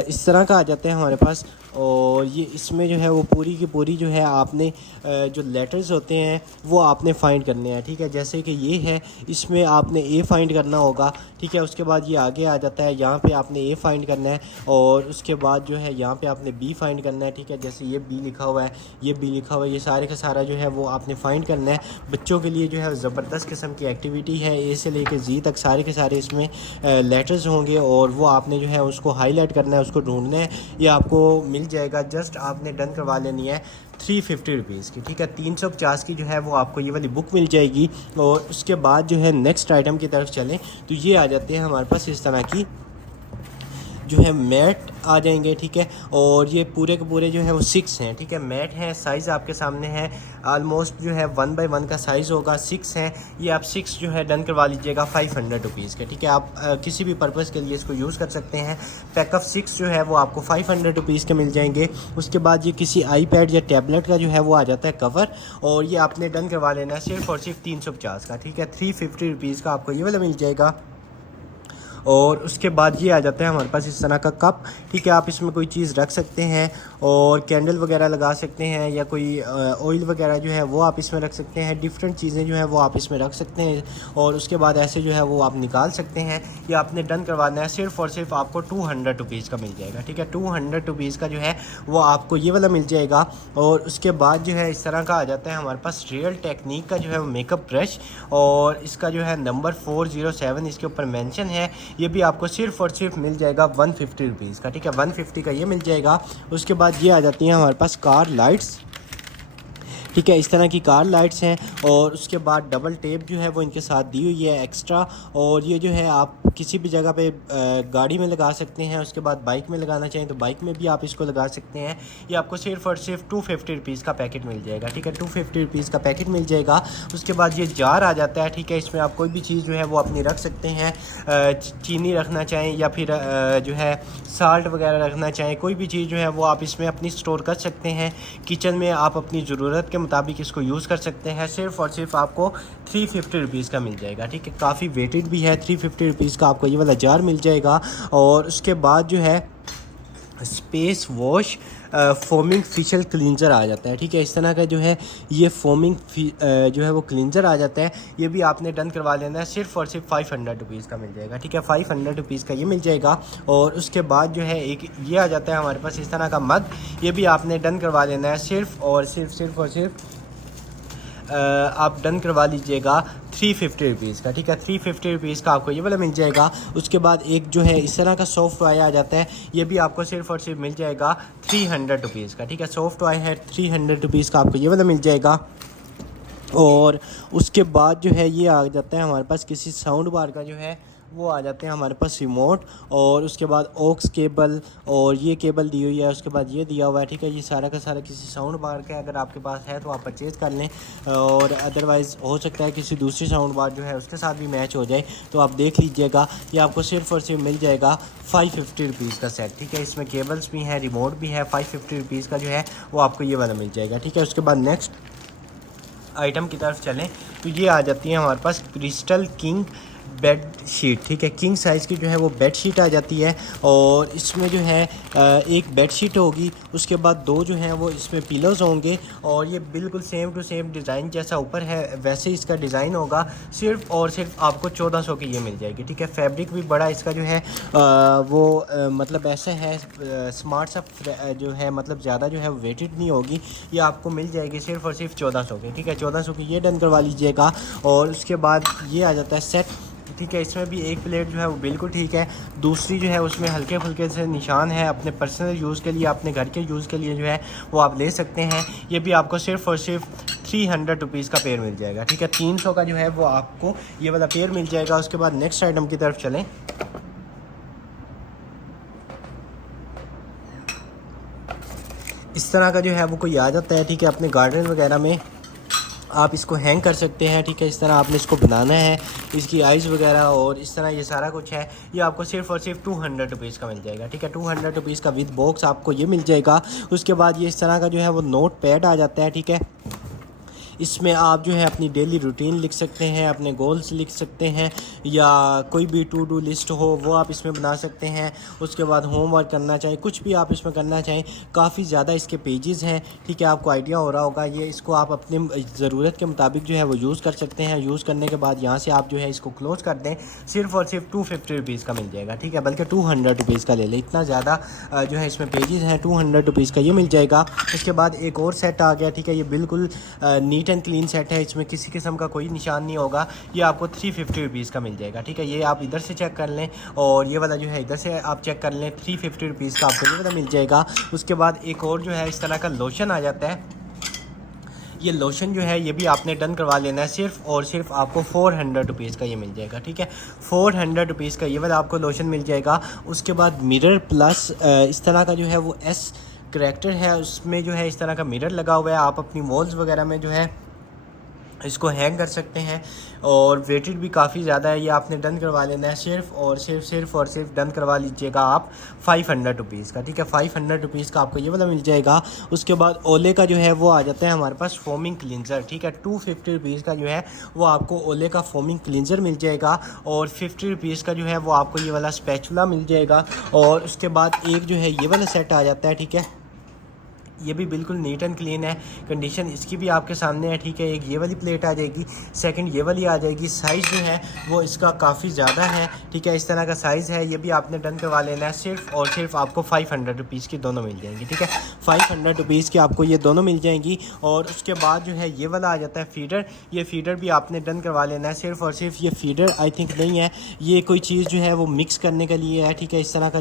इस तरह का आ जाता है हमारे पास, और ये इसमें जो है वो पूरी की पूरी जो है आपने जो लेटर्स होते हैं वो आपने फ़ाइंड करने हैं। ठीक है, जैसे कि ये है, इसमें आपने A फाइंड करना होगा। ठीक है, उसके बाद ये आगे आ जाता है, यहाँ पे आपने A फाइंड करना है, और उसके बाद जो है यहाँ पे आपने B फाइंड करना है। ठीक है, जैसे ये B लिखा हुआ है, ये B लिखा हुआ है, ये सारे का सारा जो है वो आपने फ़ाइंड करना है। बच्चों के लिए जो है ज़बरदस्त किस्म की एक्टिविटी है, A से लेकर Z तक सारे के सारे इसमें लेटर्स होंगे, और वो आपने जो है उसको हाईलाइट करना है, उसको ढूंढना है, ये आपको मिल जाएगा। जस्ट आपने डन करवा लेनी है 350 रुपीज़ की। ठीक है, 350 की जो है वो आपको ये वाली बुक मिल जाएगी। और उसके बाद जो है नेक्स्ट आइटम की तरफ चलें तो ये आ जाते हैं हमारे पास इस तरह की जो है मैट आ जाएंगे। ठीक है, और ये पूरे के पूरे जो है वो 6 हैं। ठीक है, मैट है, साइज़ आपके सामने है, ऑलमोस्ट जो है 1 बाई 1 का साइज़ होगा, 6 हैं। ये आप 6 जो है डन करवा लीजिएगा 500 रुपीज़ के। ठीक है, आप किसी भी पर्पज़ के लिए इसको यूज़ कर सकते हैं। पैक ऑफ 6 जो है वो आपको 500 रुपीज़ के मिल जाएंगे। उसके बाद ये किसी iPad या टैबलेट का जो है वो आ जाता है कवर, और ये आपने डन करवा लेना है सिर्फ और सिर्फ 350 का। ठीक है, 350 रुपीज़ का आपको ये वाला मिल जाएगा। और उसके बाद ये आ जाता है हमारे पास इस तरह का कप। ठीक है, आप इसमें कोई चीज़ रख सकते हैं, और कैंडल वगैरह लगा सकते हैं, या कोई ऑयल वगैरह जो है वो आप इसमें रख सकते हैं। डिफरेंट चीज़ें जो है वो आप इसमें रख सकते हैं, और उसके बाद ऐसे जो है वो आप निकाल सकते हैं। ये आपने डन करवाना है, सिर्फ और सिर्फ आपको 200 रुपीज़ का मिल जाएगा। ठीक है, 200 रुपीज़ का जो है वो आपको ये वाला मिल जाएगा। और उसके बाद जो है इस तरह का आ जाता है हमारे पास रियल टेक्निक का जो है वो मेकअप ब्रश, और इसका जो है नंबर 407 इसके ऊपर मेंशन है। ये भी आपको सिर्फ और सिर्फ मिल जाएगा 150 रुपीज़ का। ठीक है, 150 का ये मिल जाएगा। उसके बाद ये आ जाती हैं हमारे पास कार लाइट्स। ठीक है। इस तरह की कार लाइट्स हैं और उसके बाद डबल टेप जो है वो इनके साथ दी हुई है एक्स्ट्रा। और ये जो है आप किसी भी जगह पे गाड़ी में लगा सकते हैं। उसके बाद बाइक में लगाना चाहें तो बाइक में भी आप इसको लगा सकते हैं। ये आपको सिर्फ़ और सिर्फ 250 रुपीज़ का पैकेट मिल जाएगा। ठीक है, 250 रुपीज़ का पैकेट मिल जाएगा। उसके बाद ये जार आ जाता है। ठीक है, इसमें आप कोई भी चीज़ जो है वो अपनी रख सकते हैं। चीनी रखना चाहें या फिर जो है साल्ट वगैरह रखना चाहें, कोई भी चीज़ जो है वो आप इसमें अपनी स्टोर कर सकते हैं। किचन में आप अपनी ज़रूरत के मुताबिक इसको यूज़ कर सकते हैं। सिर्फ़ और सिर्फ आपको 350 रुपीज़ का मिल जाएगा। ठीक है, काफ़ी वेटेड भी है। 350 रुपीज़ का आपको ये वाला जार मिल जाएगा। और उसके बाद जो है space wash foaming facial cleanser आ जाता है। ठीक है, इस तरह का जो है ये फोमिंग जो है वो क्लींजर आ जाता है। ये भी आपने डन करवा लेना है। सिर्फ़ और सिर्फ 500 रुपीज़ का मिल जाएगा। ठीक है, 500 रुपीज़ का ये मिल जाएगा। और उसके बाद जो है एक ये आ जाता है हमारे पास इस तरह का मग। ये भी आपने डन करवा लेना है। सिर्फ़ और सिर्फ आप डन करवा लीजिएगा 350 रुपीज़ का। ठीक है, 350 रुपीज़ का आपको ये वाला मिल जाएगा। उसके बाद एक जो है इस तरह का सॉफ्ट टॉय आ जाता है। ये भी आपको सिर्फ़ और सिर्फ मिल जाएगा 300 रुपीज़ का। ठीक है, सॉफ्ट टॉय है 300 रुपीज़ का आपको ये वाला मिल जाएगा। और उसके बाद जो है ये आ जाता है हमारे पास किसी साउंड बार का जो है वो आ जाते हैं हमारे पास रिमोट। और उसके बाद ऑक्स केबल और ये केबल दी हुई है। उसके बाद ये दिया हुआ है। ठीक है, ये सारा का सारा किसी साउंड बार का है। अगर आपके पास है तो आप परचेज़ कर लें। और अदरवाइज़ हो सकता है किसी दूसरी साउंड बार जो है उसके साथ भी मैच हो जाए, तो आप देख लीजिएगा। ये आपको सिर्फ़ और सिर्फ मिल जाएगा 550 रुपीज़ का सेट। ठीक है, इसमें केबल्स भी हैं, रिमोट भी है। 550 रुपीज़ का जो है वो आपको ये वाला मिल जाएगा। ठीक है, उसके बाद नेक्स्ट आइटम की तरफ चलें तो ये आ जाती है हमारे पास क्रिस्टल किंग बेड शीट। ठीक है, किंग साइज़ की जो है वो बेड शीट आ जाती है। और इसमें जो है एक बेड शीट होगी। उसके बाद दो जो हैं वो इसमें पिलोज़ होंगे। और ये बिल्कुल सेम टू सेम डिज़ाइन जैसा ऊपर है वैसे इसका डिज़ाइन होगा। सिर्फ़ और सिर्फ आपको 1400 की ये मिल जाएगी। ठीक है, फैब्रिक भी बड़ा इसका जो है मतलब ऐसा है स्मार्ट सा जो है मतलब ज़्यादा जो है वेटेड नहीं होगी। ये आपको मिल जाएगी सिर्फ़ और सिर्फ 1400 की। ठीक है, 1400 की ये डन करवा लीजिएगा। और उसके बाद ये आ जाता है सेट। ठीक है, इसमें भी एक प्लेट जो है वो बिल्कुल ठीक है। दूसरी जो है उसमें हल्के फुल्के से निशान है। अपने पर्सनल यूज़ के लिए, अपने घर के यूज़ के लिए जो है वो आप ले सकते हैं। ये भी आपको सिर्फ़ और सिर्फ 300 रुपीज़ का पेयर मिल जाएगा। ठीक है, 300 का जो है वो आपको ये वाला पेयर मिल जाएगा। उसके बाद नेक्स्ट आइटम की तरफ चलें। इस तरह का जो है वो कोई आ जाता है। ठीक है, अपने गार्डन वगैरह में आप इसको हैंग कर सकते हैं। ठीक है, इस तरह आपने इसको बनाना है। इसकी आइज़ वगैरह और इस तरह ये सारा कुछ है। ये आपको सिर्फ़ और सिर्फ 200 रुपीज़ का मिल जाएगा। ठीक है, 200 रुपीज़ का विद बॉक्स आपको ये मिल जाएगा। उसके बाद ये इस तरह का जो है वो नोट पैड आ जाता है। ठीक है, इसमें आप जो है अपनी डेली रूटीन लिख सकते हैं, अपने गोल्स लिख सकते हैं, या कोई भी टू डू लिस्ट हो वो आप इसमें बना सकते हैं। उसके बाद होमवर्क करना चाहें, कुछ भी आप इसमें करना चाहें। काफ़ी ज़्यादा इसके पेजेस हैं। ठीक है, आपको आइडिया हो रहा होगा। ये इसको आप अपने ज़रूरत के मुताबिक जो है वो यूज़ कर सकते हैं। यूज़ करने के बाद यहाँ से आप जो है इसको क्लोज़ कर दें। सिर्फ़ और सिर्फ 250 रुपीज़ का मिल जाएगा। ठीक है, बल्कि 200 रुपीज़ का ले लें। इतना ज़्यादा जो है इसमें पेजेस हैं। 200 रुपीज़ का ये मिल जाएगा। उसके बाद एक और सेट आ गया। ठीक है, ये बिल्कुल नीट एंड क्लीन सेट है। इसमें किसी किस्म का कोई निशान नहीं होगा। ये आपको 350 रुपीज़ का मिल जाएगा। ठीक है, ये आप इधर से चेक कर लें और ये वाला जो है इधर से आप चेक कर लें। 350 रुपीज़ का आपको ये वाला मिल जाएगा। उसके बाद एक और जो है इस तरह का लोशन आ जाता है। ये लोशन जो है ये भी आपने डन करवा लेना है। सिर्फ़ और सिर्फ आपको 400 रुपीज़ का ये मिल जाएगा। ठीक है, 400 रुपीज़ का ये वाला आपको लोशन मिल जाएगा। उसके बाद मिरर प्लस इस तरह का जो है वो एस करैक्टर है, उसमें जो है इस तरह का मिरर लगा हुआ है। आप अपनी वॉल्स वगैरह में जो है इसको हैंग कर सकते हैं। और वेटेड भी काफ़ी ज़्यादा है। ये आपने डन करवा लेना है। सिर्फ़ और सिर्फ डन करवा लीजिएगा आप 500 रुपीज़ का। ठीक है, 500 रुपीज़ का आपको ये वाला मिल जाएगा। उसके बाद ओले का जो है वो आ जाता है हमारे पास फोमिंग क्लींजर। ठीक है, 250 रुपीज़ का जो है वो आपको ओले का फोमिंग क्लींजर मिल जाएगा। और 50 रुपीज़ का जो है वो आपको ये वाला स्पैचुला मिल जाएगा। और उसके बाद एक जो है ये वाला सेट आ जाता है। ठीक है, ये भी बिल्कुल नीट एंड क्लीन है। कंडीशन इसकी भी आपके सामने है। ठीक है, एक ये वाली प्लेट आ जाएगी, सेकंड ये वाली आ जाएगी। साइज़ जो है वो इसका काफ़ी ज़्यादा है। ठीक है, इस तरह का साइज़ है। ये भी आपने डन करवा लेना है। सिर्फ़ और सिर्फ आपको 500 रुपीज़ की दोनों मिल जाएंगी। ठीक है, 500 रुपीज़ की आपको ये दोनों मिल जाएंगी। और उसके बाद जो है ये वाला आ जाता है फीडर। ये फीडर भी आपने डन करवा लेना है। सिर्फ़ और सिर्फ ये फीडर आई थिंक नहीं है, ये कोई चीज़ जो है वो मिक्स करने के लिए है। ठीक है, इस तरह का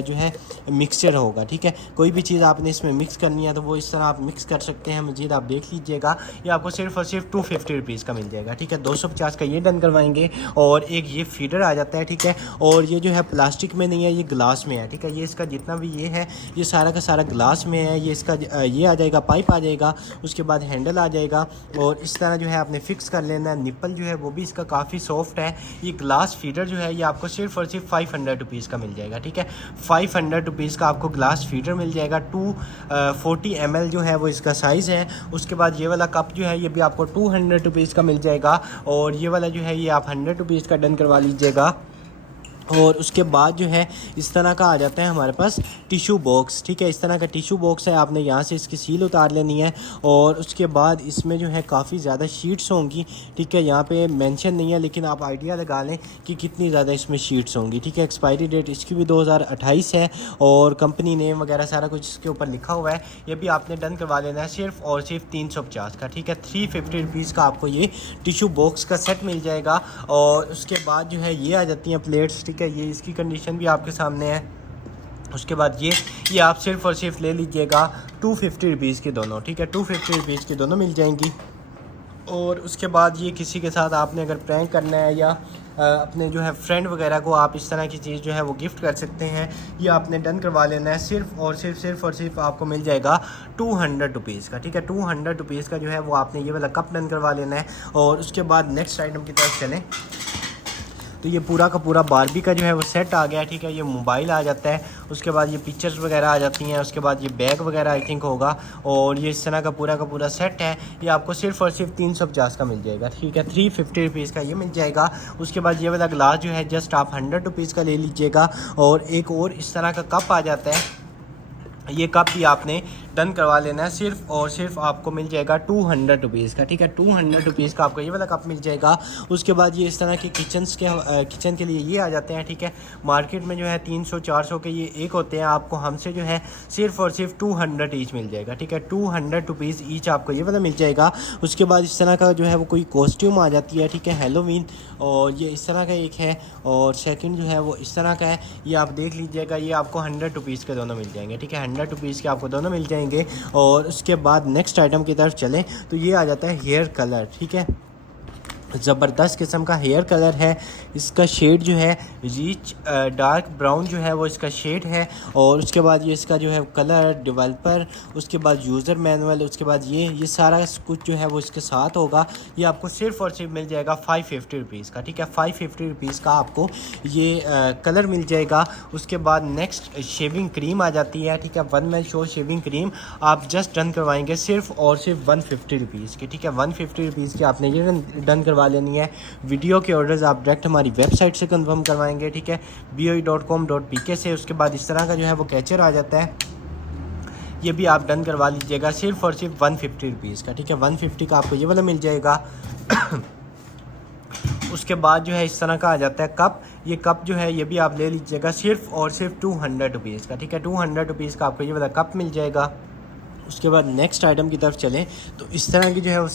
जो है मिक्सचर होगा। ठीक है, कोई भी चीज़ आपने इसमें मिक्स करनी करनी है तो वो इस तरह आप मिक्स कर सकते हैं। मजीद आप देख लीजिएगा, ये आपको सिर्फ और सिर्फ 250 रुपीज़ का मिल जाएगा, ठीक है। 250 का ये डन करवाएंगे। और एक ये फीडर आ जाता है, ठीक है। और ये जो है प्लास्टिक में नहीं है, ये ग्लास में है, ठीक है। ये इसका जितना भी ये है, ये सारा का सारा ग्लास में है। ये इसका ये आ जाएगा, पाइप आ जाएगा, उसके बाद हैंडल आ जाएगा और इस तरह जो है आपने फिक्स कर लेना है। निप्पल जो है वो भी इसका काफ़ी सॉफ्ट है। ये ग्लास फीडर जो है ये आपको सिर्फ और सिर्फ 500 रुपीज़ का मिल जाएगा, ठीक है। 500 रुपीज़ का आपको ग्लास फीडर मिल जाएगा। 240 ml जो है वो इसका साइज़ है। उसके बाद ये वाला कप जो है ये भी आपको 200 रुपीज़ का मिल जाएगा। और ये वाला जो है ये आप 100 रुपीज़ का डन करवा लीजिएगा। और उसके बाद जो है इस तरह का आ जाता है हमारे पास टिशू बॉक्स, ठीक है। इस तरह का टिशू बॉक्स है, आपने यहाँ से इसकी सील उतार लेनी है। और उसके बाद इसमें जो है काफ़ी ज़्यादा शीट्स होंगी, ठीक है। यहाँ पे मेंशन नहीं है लेकिन आप आइडिया लगा लें कि कितनी ज़्यादा इसमें शीट्स होंगी, ठीक है। एक्सपायरी डेट इसकी भी 2028 है और कंपनी नेम वगैरह सारा कुछ इसके ऊपर लिखा हुआ है। ये भी आपने डन करवा लेना है सिर्फ और सिर्फ 350 का, ठीक है। 350 रुपीज़ का आपको ये टिशू बॉक्स का सेट मिल जाएगा। और उसके बाद जो है ये आ जाती हैं प्लेट्स, ठीक है। ये इसकी कंडीशन भी आपके सामने है। उसके बाद ये आप सिर्फ और सिर्फ ले लीजिएगा 250 रुपीज़ के दोनों, ठीक है। 250 रुपीज़ के दोनों मिल जाएंगी। और उसके बाद ये किसी के साथ आपने अगर प्रैंक करना है या अपने जो है फ्रेंड वगैरह को आप इस तरह की चीज़ जो है वो गिफ्ट कर सकते हैं। ये आपने डन करवा लेना है सिर्फ और सिर्फ आपको मिल जाएगा 200 रुपीज़ का, ठीक है। 200 रुपीज़ का जो है वो आपने ये वाला कप डन करवा लेना है। और उसके बाद नेक्स्ट आइटम की तरफ चलें तो ये पूरा का पूरा बारबी का जो है वो सेट आ गया है, ठीक है। ये मोबाइल आ जाता है, उसके बाद ये पिक्चर्स वगैरह आ जाती हैं, उसके बाद ये बैग वगैरह आई थिंक होगा। और ये इस तरह का पूरा सेट है। ये आपको सिर्फ और सिर्फ 350 का मिल जाएगा, ठीक है। 350 रुपीज़ का ये मिल जाएगा। उसके बाद ये वाला ग्लास जो है जस्ट आप 100 रुपीज़ का ले लीजिएगा। और एक और इस तरह का कप आ जाता है, ये कप भी आपने डन करवा लेना है सिर्फ और सिर्फ आपको मिल जाएगा 200 रुपीज़ का, ठीक है। 200 रुपीज़ का आपको ये वाला कप मिल जाएगा। उसके बाद ये इस तरह के किचन के लिए ये आ जाते हैं, ठीक है। मार्केट में जो है 300-400 के ये एक होते हैं, आपको हमसे जो है सिर्फ और सिर्फ 200 ईच मिल जाएगा, ठीक है। 200 रुपीज़ ईच आपको ये वाला मिल जाएगा। उसके बाद इस तरह का जो है वो कोई कॉस्ट्यूम आ जाती है, ठीक है, हैलोवीन। और ये इस तरह का एक है और सेकंड जो है वो इस तरह का है। ये आप देख लीजिएगा, ये आपको 100 रुपीज़ के दोनों मिल जाएंगे, ठीक है। 100 रुपीज़ के आपको दोनों मिल जाएंगे। और उसके बाद नेक्स्ट आइटम की तरफ चलें तो ये आ जाता है हेयर कलर, ठीक है। ज़बरदस्त किस्म का हेयर कलर है। इसका शेड जो है रिच डार्क ब्राउन जो है वो इसका शेड है। और उसके बाद ये इसका जो है कलर डेवलपर, उसके बाद यूज़र मैनुअल, उसके बाद ये सारा कुछ जो है वो इसके साथ होगा। ये आपको सिर्फ और सिर्फ मिल जाएगा 550 रुपीज़ का, ठीक है। 550 रुपीज़ का आपको ये कलर मिल जाएगा। उसके बाद नेक्स्ट शेविंग क्रीम आ जाती है, ठीक है। 1 मैन शो शेविंग क्रीम आप जस्ट डन करवाएंगे सिर्फ और सिर्फ 150 रुपीज़ की, ठीक है। 150 रुपीज़ की आपने ये डन करवा लेनी है। वीडियो के ऑर्डर्स आप डायरेक्ट हमारी वेबसाइट से कंफर्म करवाएंगे, ठीक है, boe.com.pk से। उसके बाद इस तरह का जो है वो कैचर आ जाता है, ये भी आप डन करवा लीजिएगा सिर्फ और सिर्फ 150 रुपीज़ का, ठीक है। 150 का आपको ये वाला मिल जाएगा। उसके बाद जो है इस तरह का आ जाता है कप। ये कप जो है ये भी आप ले लीजिएगा सिर्फ और सिर्फ 200 रुपीज़ का, ठीक है। 200 रुपीज़ का आपको ये वाला कप मिल जाएगा। उसके बाद नेक्स्ट आइटम की तरफ चलें तो इस तरह की जो है वो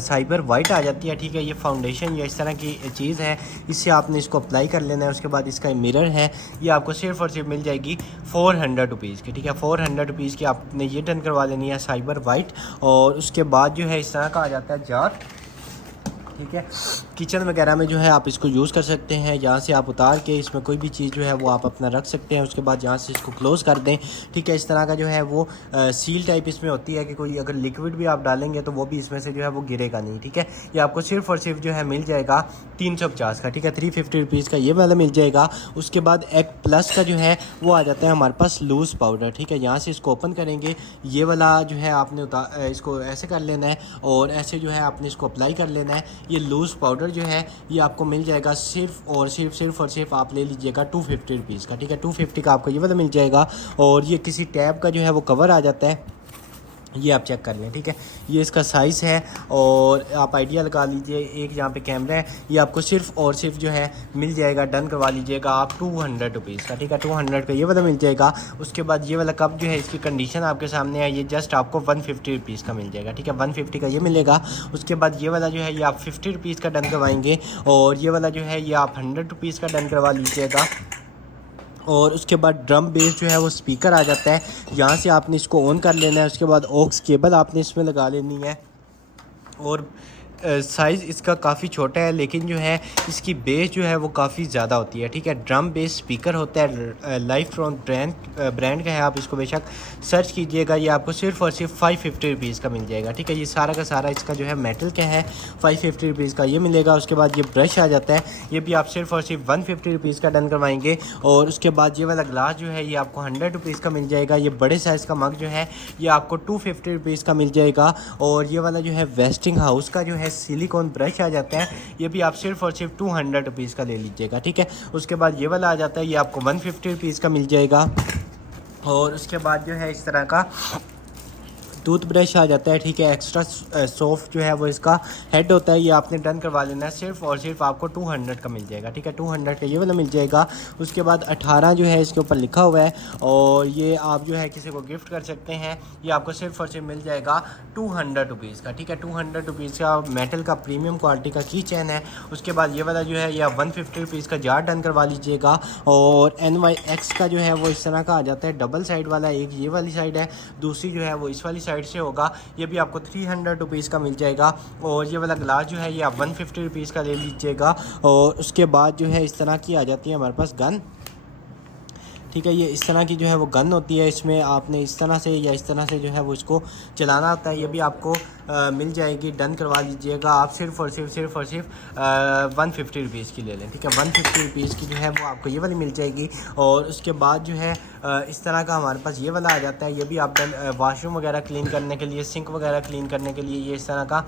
साइबर वाइट आ जाती है, ठीक है। ये फाउंडेशन या इस तरह की चीज़ है, इससे आपने इसको अप्लाई कर लेना है। उसके बाद इसका मिरर है, ये आपको सिर्फ और सिर्फ मिल जाएगी 400 रुपीज़ की, ठीक है। 400 रुपीज़ की आपने ये डन करवा लेनी है साइबर वाइट। और उसके बाद जो है इस तरह का आ जाता है जार, ठीक है। किचन वगैरह में जो है आप इसको यूज़ कर सकते हैं। यहाँ से आप उतार के इसमें कोई भी चीज़ जो है वो आप अपना रख सकते हैं। उसके बाद यहाँ से इसको क्लोज़ कर दें, ठीक है। इस तरह का जो है वो सील टाइप इसमें होती है कि कोई अगर लिक्विड भी आप डालेंगे तो वो भी इसमें से जो है वो गिरेगा नहीं, ठीक है। ये आपको सिर्फ और सिर्फ जो है मिल जाएगा 350 का, ठीक है। 350 रुपीज़ का ये वाला मिल जाएगा। उसके बाद एक प्लस का जो है वो आ जाता है हमारे पास लूज़ पाउडर, ठीक है। यहाँ से इसको ओपन करेंगे, ये वाला जो है आपने इसको ऐसे कर लेना है और ऐसे जो है आपने इसको अप्लाई कर लेना है। ये लूज़ पाउडर जो है ये आपको मिल जाएगा सिर्फ और सिर्फ आप ले लीजिएगा 250 रुपीज़ का, ठीक है। 250 का आपको ये वाला मिल जाएगा। और ये किसी टैब का जो है वो कवर आ जाता है, ये आप चेक कर लें, ठीक है। ये इसका साइज़ है और आप आइडिया लगा लीजिए। एक यहाँ पे कैमरा है, ये आपको सिर्फ और सिर्फ जो है मिल जाएगा, डन करवा लीजिएगा आप 200 रुपीज़ का, ठीक है। 200 का ये वाला मिल जाएगा। उसके बाद ये वाला कप जो है इसकी कंडीशन आपके सामने है, ये जस्ट आपको 150 रुपीज़ का मिल जाएगा, ठीक है। 150 का ये मिलेगा। उसके बाद ये वाला जो है ये आप 50 रुपीज़ का डन करवाएंगे। और ये वाला जो है ये आप 100 रुपीज़ का डन करवा लीजिएगा। और उसके बाद ड्रम बेस जो है वो स्पीकर आ जाता है, यहाँ से आपने इसको ऑन कर लेना है। उसके बाद ऑक्स केबल आपने इसमें लगा लेनी है। और साइज़ इसका काफ़ी छोटा है, लेकिन जो है इसकी बेस जो है वो काफ़ी ज़्यादा होती है, ठीक है। ड्रम बेस स्पीकर होता है, लाइफट्रॉन ब्रांड का है, आप इसको बेशक सर्च कीजिएगा। ये आपको सिर्फ़ और सिर्फ 550 रुपीज़ का मिल जाएगा, ठीक है। ये सारा का सारा इसका जो है मेटल का है, 550 रुपीज़ का ये मिलेगा। उसके बाद ये ब्रश आ जाता है, ये भी आप सिर्फ़ और सिर्फ 150 रुपीज़ का डन करवाएंगे। और उसके बाद ये वाला ग्लास जो है ये आपको 100 रुपीज़ का मिल जाएगा। ये बड़े साइज़ का मग जो है ये आपको 250 रुपीज़ का मिल जाएगा। और ये वाला जो है वेस्टिंग हाउस का जो है सिलिकॉन ब्रश आ जाता है, ये भी आप सिर्फ और सिर्फ 200 रुपीज़ का ले लीजिएगा, ठीक है। उसके बाद ये वाला आ जाता है, ये आपको 150 रुपीज़ का मिल जाएगा। और उसके बाद जो है इस तरह का टूथ ब्रश आ जाता है, ठीक है। एक्स्ट्रा सॉफ्ट जो है वो इसका हेड होता है, ये आपने डन करवा लेना है। सिर्फ और सिर्फ आपको 200 का मिल जाएगा, ठीक है। 200 का ये वाला मिल जाएगा। उसके बाद 18 जो है इसके ऊपर लिखा हुआ है, और ये आप जो है किसी को गिफ्ट कर सकते हैं। ये आपको सिर्फ और सिर्फ मिल जाएगा 200 रुपीज़ का, ठीक है। 200 रुपीज़ का मेटल का प्रीमियम क्वालिटी का की चैन है। उसके बाद ये वाला जो है ये आप 150 रुपीज़ का जार डन करवा लीजिएगा। और NYX का जो है वो इस तरह का आ जाता है, डबल साइड वाला, एक ये वाली साइड है, दूसरी जो है वो इस वाली साइड से होगा। ये भी आपको 300 रुपीज़ का मिल जाएगा। और ये वाला ग्लास जो है ये आप 150 रुपीज़ का ले लीजिएगा। और उसके बाद जो है इस तरह की आ जाती है हमारे पास गन, ठीक है। ये इस तरह की जो है वो गन होती है, इसमें आपने इस तरह से या इस तरह से जो है वो इसको चलाना होता है। ये भी आपको मिल जाएगी, डन करवा लीजिएगा आप। सिर्फ और सिर्फ 150 रुपीज़ की ले लें, ठीक है। 150 रुपीज़ की जो है वो आपको ये वाली मिल जाएगी। और उसके बाद जो है इस तरह का हमारे पास ये वाला आ जाता है, ये भी आप वाशरूम वगैरह क्लीन करने के लिए, सिंक वगैरह क्लीन करने के लिए, ये इस तरह का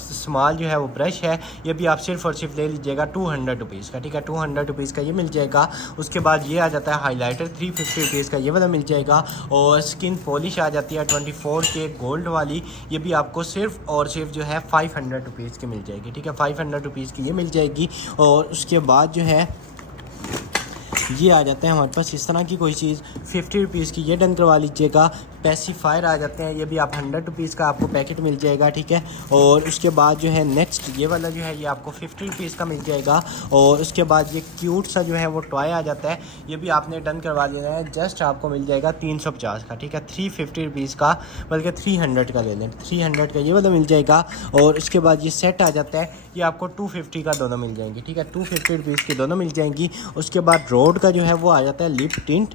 स्मॉल जो है वो ब्रश है। ये भी आप सिर्फ और सिर्फ ले लीजिएगा 200 रुपीज़ का, ठीक है। 200 रुपीज़ का ये मिल जाएगा। उसके बाद ये आ जाता है हाइलाइटर, 350 रुपीज़ का ये वाला मिल जाएगा। और स्किन पॉलिश आ जाती है 24 के गोल्ड वाली, ये भी आपको सिर्फ और सिर्फ जो है 500 रुपीज़ की मिल जाएगी, ठीक है। 500 रुपीज़ की ये मिल जाएगी। और उसके बाद जो है ये आ जाता है हमारे पास इस तरह की कोई चीज़, 50 रुपीज़ की ये डन करवा लीजिएगा। पैसिफायर आ जाते हैं, ये भी आप 100 रुपीज़ का आपको पैकेट मिल जाएगा, ठीक है। और उसके बाद जो है नेक्स्ट ये वाला जो है ये आपको 50 रुपीज़ का मिल जाएगा। और उसके बाद ये क्यूट सा जो है वो टॉय आ जाता है, ये भी आपने डन करवा लेना है। जस्ट आपको मिल जाएगा 350 का, ठीक है। 350 रुपीज़ का, बल्कि 300 का ले लें, 300 का ये वाला मिल जाएगा। और उसके बाद ये सेट आ जाता है, ये आपको 250 का दोनों मिल जाएंगे, ठीक है। 250 रुपीज़ की दोनों मिल जाएंगी। उसके बाद रोड का जो है वो आ जाता है लिप टिंट,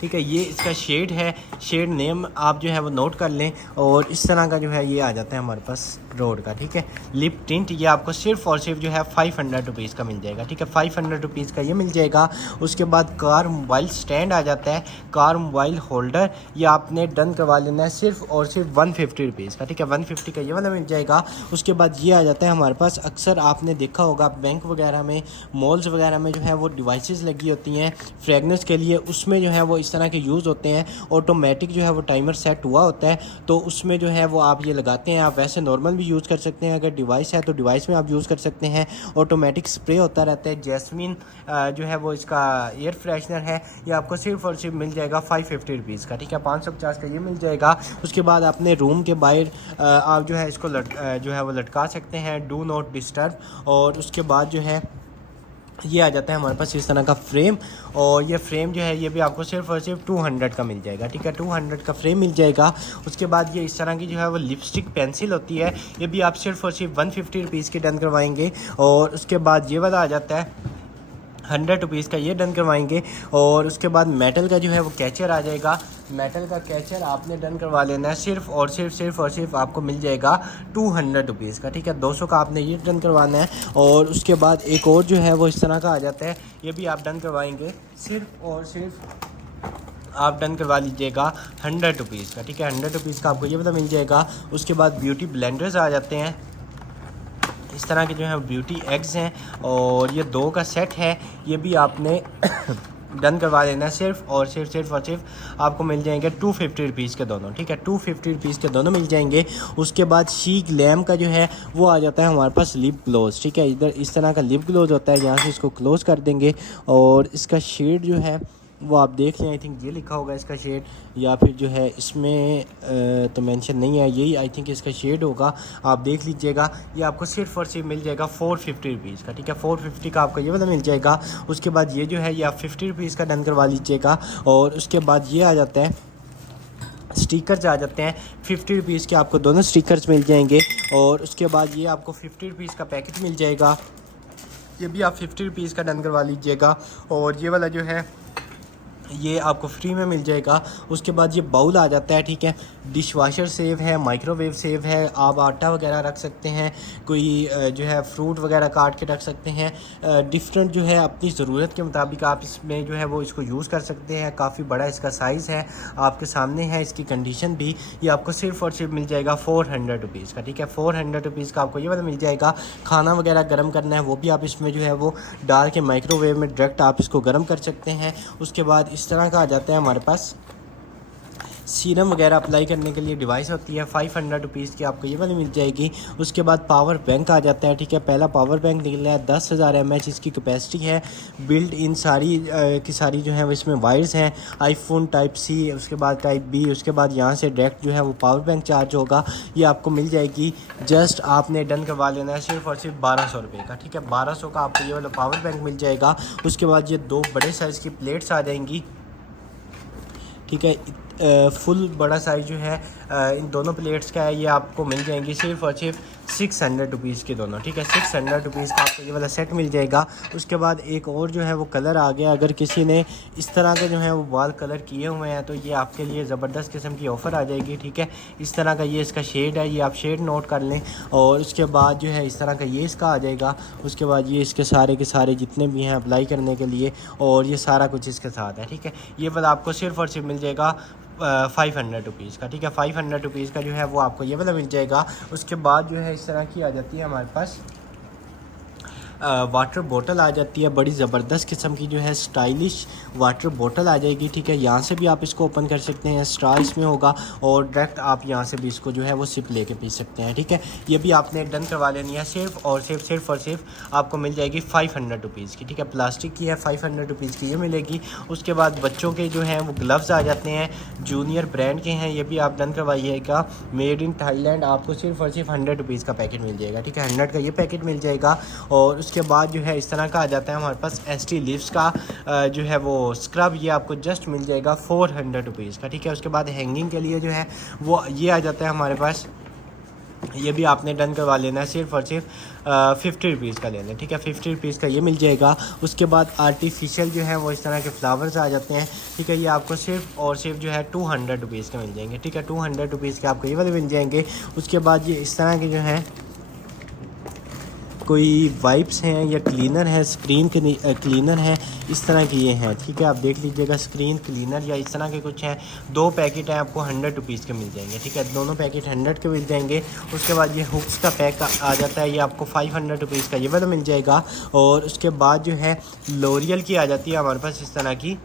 ठीक है। ये इसका शेड है, शेड नेम आप जो है वो नोट कर लें। और इस तरह का जो है ये आ जाता है हमारे पास रोड का, ठीक है। लिप टिंट ये आपको सिर्फ और सिर्फ जो है 500 रुपीज़ का मिल जाएगा, ठीक है। 500 रुपीज़ का ये मिल जाएगा। उसके बाद कार मोबाइल स्टैंड आ जाता है, कार मोबाइल होल्डर, ये आपने डन करवा लेना है सिर्फ और सिर्फ 150 रुपीज़ का, ठीक है। 150 का ये वाला मिल जाएगा। उसके बाद ये आ जाता है हमारे पास, अक्सर आपने देखा होगा बैंक वगैरह में, मॉल्स वगैरह में जो है वो डिवाइसेस लगी होती हैं फ्रेगनेंस के लिए, उसमें जो है वो इस तरह के यूज़ होते हैं। ऑटोमेटिक जो है वो टाइमर सेट हुआ होता है, तो उसमें जो है वो आप ये लगाते हैं। आप वैसे नॉर्मल भी यूज़ कर सकते हैं, अगर डिवाइस है तो डिवाइस में आप यूज़ कर सकते हैं। ऑटोमेटिक स्प्रे होता रहता है। जैस्मिन जो है वो इसका एयर फ्रेशनर है, ये आपको सिर्फ और सिर्फ मिल जाएगा 550 रुपीज़ का, ठीक है। 550 का ये मिल जाएगा। उसके बाद अपने रूम के बाहर आप जो है इसको जो है वो लटका सकते हैं, डू नॉट डिस्टर्ब। और उसके बाद जो है ये आ जाता है हमारे पास इस तरह का फ्रेम, और ये फ्रेम जो है ये भी आपको सिर्फ और सिर्फ 200 का मिल जाएगा, ठीक है। 200 का फ्रेम मिल जाएगा। उसके बाद ये इस तरह की जो है वो लिपस्टिक पेंसिल होती है, ये भी आप सिर्फ और सिर्फ 150 रुपीज़ की डन करवाएंगे। और उसके बाद ये वाला आ जाता है 100 रुपीज़ का, ये डन करवाएंगे। और उसके बाद मेटल का जो है वो कैचर आ जाएगा, मेटल का कैचर आपने डन करवा लेना है सिर्फ और सिर्फ आपको मिल जाएगा 200 रुपीज़ का, ठीक है। 200 का आपने ये डन करवाना है। और उसके बाद एक और जो है वो इस तरह का आ जाता है, ये भी आप डन करवाएंगे सिर्फ और सिर्फ आप डन करवा लीजिएगा 100 रुपीज़ का, ठीक है। 100 रुपीज़ का आपको ये वाला मिल जाएगा। उसके बाद ब्यूटी ब्लेंडर्स आ जाते हैं, इस तरह के जो है ब्यूटी एग्स हैं, और ये 2 का सेट है, ये भी आपने डन करवा लेना है। सिर्फ और सिर्फ आपको मिल जाएंगे 250 रुपीज़ के दोनों, ठीक है। 250 रुपीज़ के दोनों मिल जाएंगे। उसके बाद शीक लैम्प का जो है वो आ जाता है हमारे पास लिप ग्लोज, ठीक है। इधर इस तरह का लिप ग्लोज होता है, यहाँ से इसको क्लोज कर देंगे। और इसका शेड जो है वो आप देख लें। आई थिंक ये लिखा होगा इसका शेड, या फिर जो है इसमें तो मेंशन नहीं है, यही आई थिंक इसका शेड होगा, आप देख लीजिएगा। ये आपको सिर्फ और सिर्फ मिल जाएगा 450 रुपीज़ का, ठीक है। 450 का आपको ये वाला मिल जाएगा। उसके बाद ये जो है ये आप 50 रुपीज़ का डन करवा लीजिएगा। और उसके बाद ये आ जाता है, स्टिकर्स आ जाते हैं 50 रुपीज़ के, आपको दोनों स्टिकर्स मिल जाएंगे। और उसके बाद ये आपको 50 रुपीज़ का पैकेट मिल जाएगा, ये भी आप 50 रुपीज़ का डन करवा लीजिएगा। और ये वाला जो है ये आपको फ्री में मिल जाएगा। उसके बाद ये बाउल आ जाता है, ठीक है। डिश वाशर सेव है, माइक्रोवेव सेव है, आप आटा वगैरह रख सकते हैं, कोई जो है फ्रूट वगैरह काट के रख सकते हैं। डिफरेंट जो है अपनी ज़रूरत के मुताबिक आप इसमें जो है वो इसको यूज़ कर सकते हैं। काफ़ी बड़ा इसका साइज़ है, आपके सामने है इसकी कंडीशन भी। ये आपको सिर्फ और सिर्फ मिल जाएगा 400 रुपीज़ का, ठीक है। 400 रुपीज़ का आपको ये वाला मिल जाएगा। खाना वगैरह गर्म करना है वो भी आप इसमें जो है वो डाल के माइक्रोवेव में डायरेक्ट आप इसको गर्म कर सकते हैं। उसके बाद इस तरह का आ जाता है हमारे पास सीरम वगैरह अप्लाई करने के लिए डिवाइस होती है, 500 रुपीज़ की आपको ये वाली मिल जाएगी। उसके बाद पावर बैंक आ जाता है, ठीक है। पहला पावर बैंक निकला है 10,000 mAh इसकी कैपेसिटी है। बिल्ड इन सारी की सारी जो है वो इसमें वायर्स हैं, आईफोन टाइप सी, उसके बाद टाइप बी, उसके बाद यहाँ से डायरेक्ट जो है वो पावर बैंक चार्ज होगा। ये आपको मिल जाएगी, जस्ट आपने डन करवा लेना है सिर्फ और सिर्फ 1200 रुपये का, ठीक है। 1200 का आपको ये वाला पावर बैंक मिल जाएगा। उसके बाद ये 2 बड़े साइज़ की प्लेट्स आ जाएंगी, ठीक है। फुल बड़ा साइज़ जो है इन दोनों प्लेट्स का है, ये आपको मिल जाएंगी सिर्फ और सिर्फ 600 रुपीज़ के दोनों, ठीक है। 600 रुपीज़ का आपको ये वाला सेट मिल जाएगा। उसके बाद एक और जो है वो कलर आ गया, अगर किसी ने इस तरह के जो है वो वाल कलर किए हुए हैं तो ये आपके लिए ज़बरदस्त किस्म की ऑफ़र आ जाएगी, ठीक है। इस तरह का ये इसका शेड है, ये आप शेड नोट कर लें। और उसके बाद जो है इस तरह का ये इसका आ जाएगा। उसके बाद ये इसके सारे के सारे जितने भी हैं अप्लाई करने के लिए, और ये सारा कुछ इसके साथ है, ठीक है। ये वाला आपको सिर्फ और सिर्फ मिल जाएगा 500 रुपीज़ का, ठीक है। 500 रुपीज़ का जो है वो आपको ये वाला मिल जाएगा। उसके बाद जो है इस तरह की आ जाती है हमारे पास वाटर बोतल आ जाती है, बड़ी ज़बरदस्त किस्म की जो है स्टाइलिश वाटर बोतल आ जाएगी, ठीक है। यहाँ से भी आप इसको ओपन कर सकते हैं, स्ट्रा इसमें होगा, और डायरेक्ट आप यहाँ से भी इसको जो है वो सिप लेके पी सकते हैं, ठीक है। ये भी आपने डन करवा लेनी है। सिर्फ और सिर्फ आपको मिल जाएगी 500 रुपीज़ की, ठीक है। प्लास्टिक की है, 500 रुपीज़ की ये मिलेगी। उसके बाद बच्चों के जो हैं वो ग्लव्स आ जाते हैं, जूनियर ब्रांड के हैं, ये भी आप डन करवाइएगा। मेड इन थाईलैंड, आपको सिर्फ और सिर्फ 100 रुपीज़ का पैकेट मिल जाएगा, ठीक है। 100 का ये पैकेट मिल जाएगा। और उसके बाद जो है इस तरह का आ जाता है हमारे पास एसटी लिव्स का जो है वो स्क्रब, ये आपको जस्ट मिल जाएगा 400 रुपीज़ का, ठीक है। उसके बाद हैंगिंग के लिए जो है वो ये आ जाता है हमारे पास, ये भी आपने डन करवा लेना है। सिर्फ और सिर्फ 50 रुपीज़ का लेना है, ठीक है। 50 रुपीज़ का ये मिल जाएगा। उसके बाद आर्टिफिशियल जो है वो इस तरह के फ्लावर्स आ जाते हैं, ठीक है। ये आपको सिर्फ और सिर्फ जो है 200 रुपीज़ के मिल जाएंगे, ठीक है। 200 रुपीज़ के आपको ये वाले मिल जाएंगे। उसके बाद ये इस तरह के जो है कोई वाइप्स हैं या क्लीनर है, स्क्रीन क्लीनर है, इस तरह की ये हैं, ठीक है। आप देख लीजिएगा, स्क्रीन क्लीनर या इस तरह के कुछ हैं। 2 पैकेट हैं, आपको 100 रुपीज़ के मिल जाएंगे, ठीक है। दोनों पैकेट 100 के मिल जाएंगे। उसके बाद ये हुक्स का पैक आ जाता है, ये आपको 500 रुपीज़ का ये वाला मिल जाएगा। और उसके बाद जो है लोरियल की आ जाती है हमारे पास इस तरह की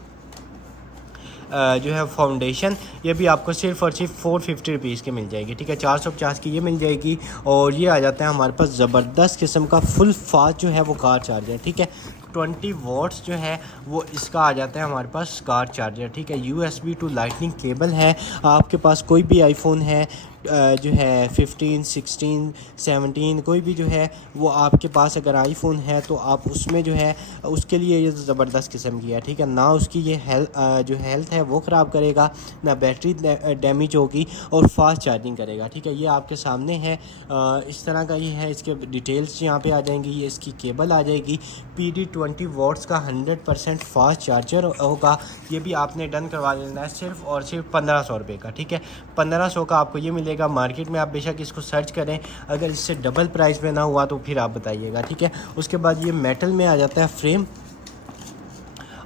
जो है फाउंडेशन, ये भी आपको सिर्फ और सिर्फ 450 रुपीज़ की मिल जाएगी, ठीक है। 450 की ये मिल जाएगी। और ये आ जाता है हमारे पास ज़बरदस्त किस्म का फुल फास्ट जो है वो कार चार्जर, ठीक है। 20 वॉट्स जो है वो इसका आ जाता है हमारे पास कार चार्जर, ठीक है। USB टू लाइटनिंग केबल है। आपके पास कोई भी आईफोन है जो है 15, 16, 17 कोई भी जो है वो आपके पास अगर आईफोन है तो आप उसमें जो है उसके लिए ये ज़बरदस्त किस्म की है, ठीक है। ना उसकी ये जो हेल्थ है वो ख़राब करेगा, ना बैटरी डैमेज होगी, और फास्ट चार्जिंग करेगा, ठीक है। ये आपके सामने है, इस तरह का ये है। इसके डिटेल्स यहाँ पे आ जाएंगी। ये इसकी केबल आ जाएगी, PD 20 वॉट्स का 100% फास्ट चार्जर होगा। ये भी आपने डन करवा लेना है सिर्फ और सिर्फ 1500 रुपये का, ठीक है। 1500 का आपको ये मिलेगा। मार्केट में आप बेशक इसको सर्च करें, अगर इससे डबल प्राइस में ना हुआ तो फिर आप बताइएगा, ठीक है। उसके बाद ये मेटल में आ जाता है फ्रेम,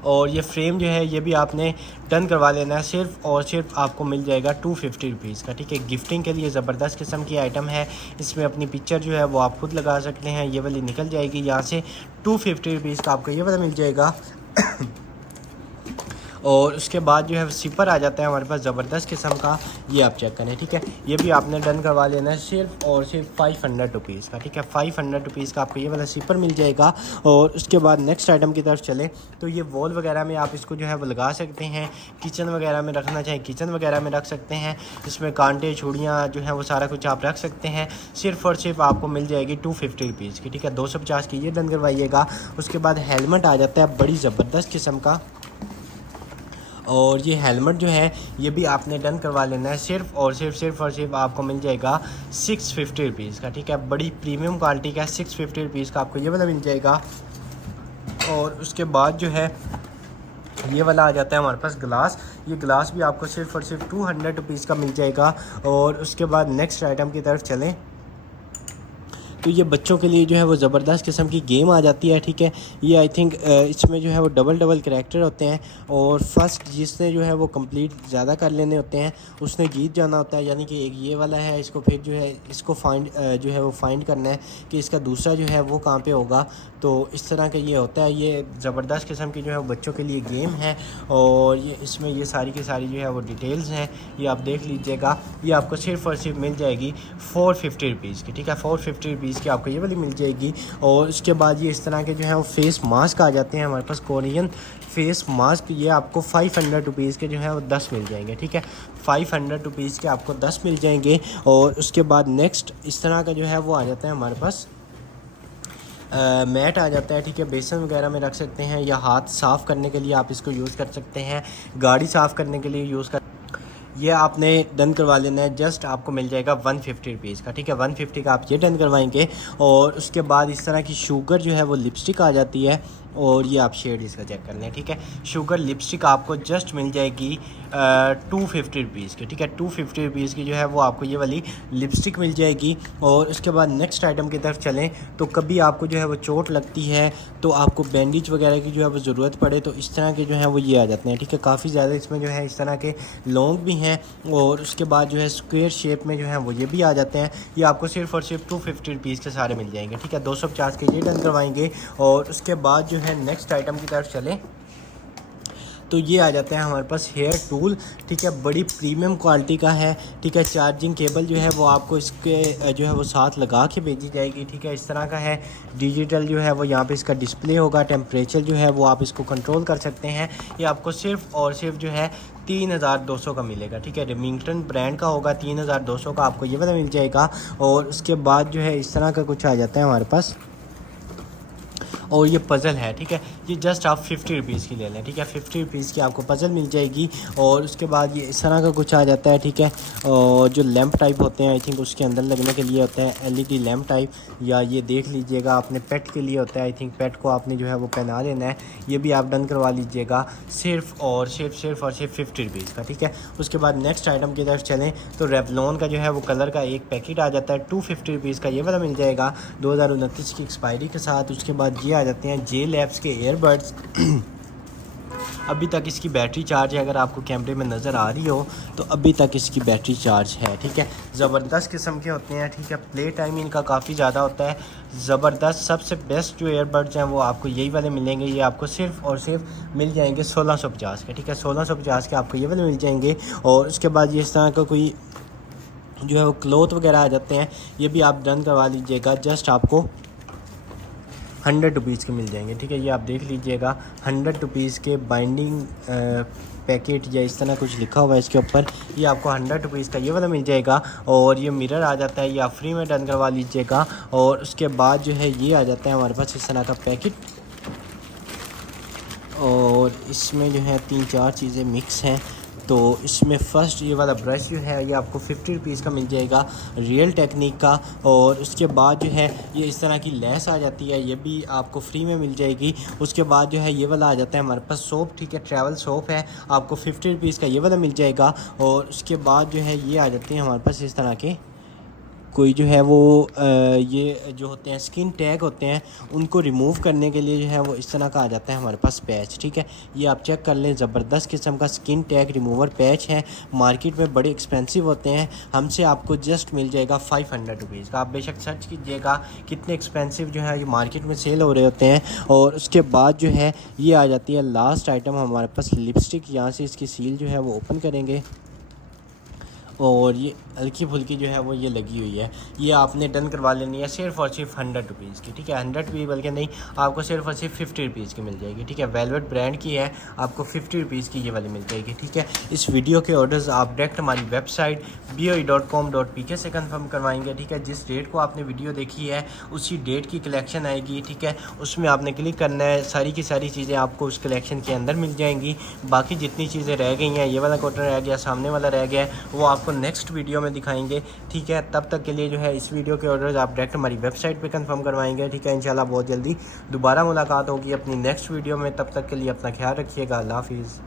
और ये फ्रेम जो है ये भी आपने डन करवा लेना है। सिर्फ और सिर्फ आपको मिल जाएगा 250 रुपीज़ का, ठीक है। गिफ्टिंग के लिए ज़बरदस्त किस्म की आइटम है। इसमें अपनी पिक्चर जो है वो आप खुद लगा सकते हैं, ये वाली निकल जाएगी यहाँ से। 250 रुपीज़ का आपको ये वाला मिल जाएगा। और उसके बाद जो है सिपर आ जाता है हमारे पास ज़बरदस्त किस्म का, ये आप चेक करें, ठीक है। ये भी आपने डन करवा लेना है सिर्फ और सिर्फ 500 रुपीज़ का, ठीक है। 500 रुपीज़ का आपको ये वाला सिपर मिल जाएगा। और उसके बाद नेक्स्ट आइटम की तरफ चलें तो ये वॉल वगैरह में आप इसको जो है वो लगा सकते हैं, किचन वगैरह में रखना चाहें किचन वगैरह में रख सकते हैं। इसमें कांटे चूड़ियाँ जो हैं वो सारा कुछ आप रख सकते हैं। सिर्फ और सिर्फ आपको मिल जाएगी 250 रुपीज़ की, ठीक है। 250 की ये डन करवाइएगा। उसके बाद हेलमेट आ जाता है बड़ी ज़बरदस्त किस्म का, और ये हेलमेट जो है ये भी आपने डन करवा लेना है। सिर्फ और सिर्फ आपको मिल जाएगा 650 रुपीज़ का, ठीक है। बड़ी प्रीमियम क्वालिटी का 650 रुपीज़ का आपको ये वाला मिल जाएगा। और उसके बाद जो है ये वाला आ जाता है हमारे पास ग्लास। ये ग्लास भी आपको सिर्फ और सिर्फ 200 रुपीज़ का मिल जाएगा। और उसके बाद नेक्स्ट आइटम की तरफ चलें तो ये बच्चों के लिए जो है वो ज़बरदस्त किस्म की गेम आ जाती है, ठीक है। ये आई थिंक इसमें जो है वो डबल डबल करैक्टर होते हैं, और फर्स्ट जिसने जो है वो कंप्लीट ज़्यादा कर लेने होते हैं उसने जीत जाना होता है। यानी कि एक ये वाला है, इसको फिर जो है इसको फाइंड जो है वो फाइंड करना है कि इसका दूसरा जो है वो कहाँ पे होगा। तो इस तरह का ये होता है। ये ज़बरदस्त किस्म की जो है वो बच्चों के लिए गेम है, और ये इसमें ये सारी की सारी जो है वो डिटेल्स हैं, ये आप देख लीजिएगा। ये आपको सिर्फ और सिर्फ मिल जाएगी 450 रुपीज़ की, ठीक है। 450 रुपीज़ की आपको ये वाली मिल जाएगी। और उसके बाद ये इस तरह के जो है वो फेस मास्क आ जाते हैं हमारे पास, कोरियन फेस मास्क। ये आपको 500 रुपीज़ के जो है वो 10 मिल जाएंगे, ठीक है। 500 रुपीज़ के आपको 10 मिल जाएंगे। और उसके बाद नेक्स्ट इस तरह का जो है वो आ जाता है हमारे पास मैट आ जाता है, ठीक है। बेसन वगैरह में रख सकते हैं, या हाथ साफ़ करने के लिए आप इसको यूज़ कर सकते हैं, गाड़ी साफ़ करने के लिए यूज़ कर। ये आपने डन करवा लेना है। जस्ट आपको मिल जाएगा 150 रुपीज़ का, ठीक है। 150 का आप ये डन करवाएंगे। और उसके बाद इस तरह की शुगर जो है वो लिपस्टिक आ जाती है, और ये आप शेड इसका चेक कर लें, ठीक है। शुगर लिपस्टिक आपको जस्ट मिल जाएगी 250 रुपीज़ की, ठीक है। 250 रुपीज़ की जो है वो आपको ये वाली लिपस्टिक मिल जाएगी। और उसके बाद नेक्स्ट आइटम की तरफ चलें तो कभी आपको जो है वो चोट लगती है तो आपको बैंडेज वगैरह की जो है वो ज़रूरत पड़े तो इस तरह के जो है वो ये आ जाते हैं, ठीक है। काफ़ी ज़्यादा इसमें जो है इस तरह के लॉन्ग भी हैं, और उसके बाद जो है स्क्वायर शेप में जो है वो ये भी आ जाते हैं। ये आपको सिर्फ और सिर्फ 250 रुपीज़ के सारे मिल जाएंगे, ठीक है। 250 के ये डन करवाएंगे। और उसके बाद जो है नेक्स्ट आइटम की तरफ चलें तो ये आ जाता है हमारे पास हेयर टूल, ठीक है। बड़ी प्रीमियम क्वालिटी का है, ठीक है। चार्जिंग केबल जो है वो आपको इसके जो है वो साथ लगा के भेजी जाएगी, ठीक है। इस तरह का है। डिजिटल जो है वो यहाँ पे इसका डिस्प्ले होगा, टेम्परेचर जो है वो आप इसको कंट्रोल कर सकते हैं। ये आपको सिर्फ और सिर्फ जो है 3200 का मिलेगा, ठीक है। रेमिंगटन ब्रांड का होगा, 3200 का आपको ये वाला मिल जाएगा। और उसके बाद जो है इस तरह का कुछ आ जाता है हमारे पास, और ये पज़ल है, ठीक है। ये जस्ट आप 50 रुपीज़ की ले लें, ठीक है। 50 रुपीज़ की आपको पज़ल मिल जाएगी। और उसके बाद ये इस तरह का कुछ आ जाता है, ठीक है। और जो लैंप टाइप होते हैं आई थिंक उसके अंदर लगने के लिए होता है, एलईडी लैंप टाइप, या ये देख लीजिएगा अपने पेट के लिए होता है। आई थिंक पेट को आपने जो है वो पहना लेना है। ये भी आप डन करवा लीजिएगा सिर्फ और सिर्फ 50 रुपीज़ का, ठीक है। उसके बाद नेक्स्ट आइटम की तरफ चलें तो रेवलॉन का जो है वो कलर का एक पैकेट आ जाता है, 250 रुपीज़ का ये वाला मिल जाएगा 2029 की एक्सपायरी के साथ। उसके बाद ये आ जाते हैं जे लैब्स के ईयरबड्स। अभी तक इसकी बैटरी चार्ज है, अगर आपको कैमरे में नज़र आ रही हो तो अभी तक इसकी बैटरी चार्ज है, ठीक है। ज़बरदस्त किस्म के होते हैं, ठीक है। प्ले टाइम इनका काफ़ी ज़्यादा होता है, ज़बरदस्त। सबसे बेस्ट जो ईयरबड्स हैं वो आपको यही वाले मिलेंगे। ये आपको सिर्फ और सिर्फ मिल जाएंगे 1650 के, ठीक है। 1650 के आपको ये वाले मिल जाएंगे। और उसके बाद ये इस तरह का कोई जो है वो क्लोथ वगैरह आ जाते हैं, ये भी आप डन करवा लीजिएगा। जस्ट आपको 100 रुपीज़ के मिल जाएंगे, ठीक है। ये आप देख लीजिएगा 100 रुपीज़ के बाइंडिंग पैकेट या इस तरह कुछ लिखा हुआ है इसके ऊपर, ये आपको 100 रुपीज़ का ये वाला मिल जाएगा। और ये मिरर आ जाता है, ये आप फ्री में डन करवा लीजिएगा। और उसके बाद जो है ये आ जाता है हमारे पास इस तरह का पैकेट, और इसमें जो है 3-4 चीज़ें मिक्स हैं। तो इसमें फ़र्स्ट ये वाला ब्रश जो है ये आपको 50 रुपीज़ का मिल जाएगा, रियल टेक्निक का। और उसके बाद जो है ये इस तरह की लेस आ जाती है, ये भी आपको फ्री में मिल जाएगी। उसके बाद जो है ये वाला आ जाता है हमारे पास सोप, ठीक है। ट्रैवल सोप है, आपको 50 रुपीज़ का ये वाला मिल जाएगा। और उसके बाद जो है ये आ जाती है हमारे पास इस तरह के कोई जो है वो ये जो होते हैं स्किन टैग होते हैं उनको रिमूव करने के लिए जो है वो इस तरह का आ जाता है हमारे पास पैच। ठीक है, ये आप चेक कर लें, ज़बरदस्त किस्म का स्किन टैग रिमूवर पैच है। मार्केट में बड़े एक्सपेंसिव होते हैं, हमसे आपको जस्ट मिल जाएगा 500 रुपीज़ का। आप बेशक सर्च कीजिएगा कितने एक्सपेंसिव जो है ये मार्केट में सेल हो रहे होते हैं। और उसके बाद जो है ये आ जाती है लास्ट आइटम हमारे पास लिपस्टिक। यहाँ से इसकी सील जो है वो ओपन करेंगे और ये हल्की फुल्की जो है वो ये लगी हुई है, ये आपने डन करवा लेनी है सिर्फ और सिर्फ 100 रुपीज़ की। ठीक है, 100 भी बल्कि नहीं, आपको सिर्फ और सिर्फ 50 रुपीज़ की मिल जाएगी। ठीक है, वेलवेट ब्रांड की है, आपको 50 रुपीज़ की ये वाली मिल जाएगी। ठीक है, इस वीडियो के ऑर्डर्स आप डायरेक्ट हमारी वेबसाइट boe.com.pk से कंफर्म करवाएंगे। ठीक है, जिस डेट को आपने वीडियो देखी है उसी डेट की कलेक्शन आएगी। ठीक है, उसमें आपने क्लिक करना है, सारी की सारी चीज़ें आपको उस कलेक्शन के अंदर मिल जाएंगी। बाकी जितनी चीज़ें रह गई हैं, ये वाला कॉटन रह गया, सामने वाला रह गया, वो आपको नेक्स्ट वीडियो में दिखाएंगे। ठीक है, तब तक के लिए जो है इस वीडियो के ऑर्डर्स आप डायरेक्ट हमारी वेबसाइट पे कंफर्म करवाएंगे। ठीक है, इंशाल्लाह बहुत जल्दी दोबारा मुलाकात होगी अपनी नेक्स्ट वीडियो में। तब तक के लिए अपना ख्याल रखिएगा। अल्लाह हाफिज़।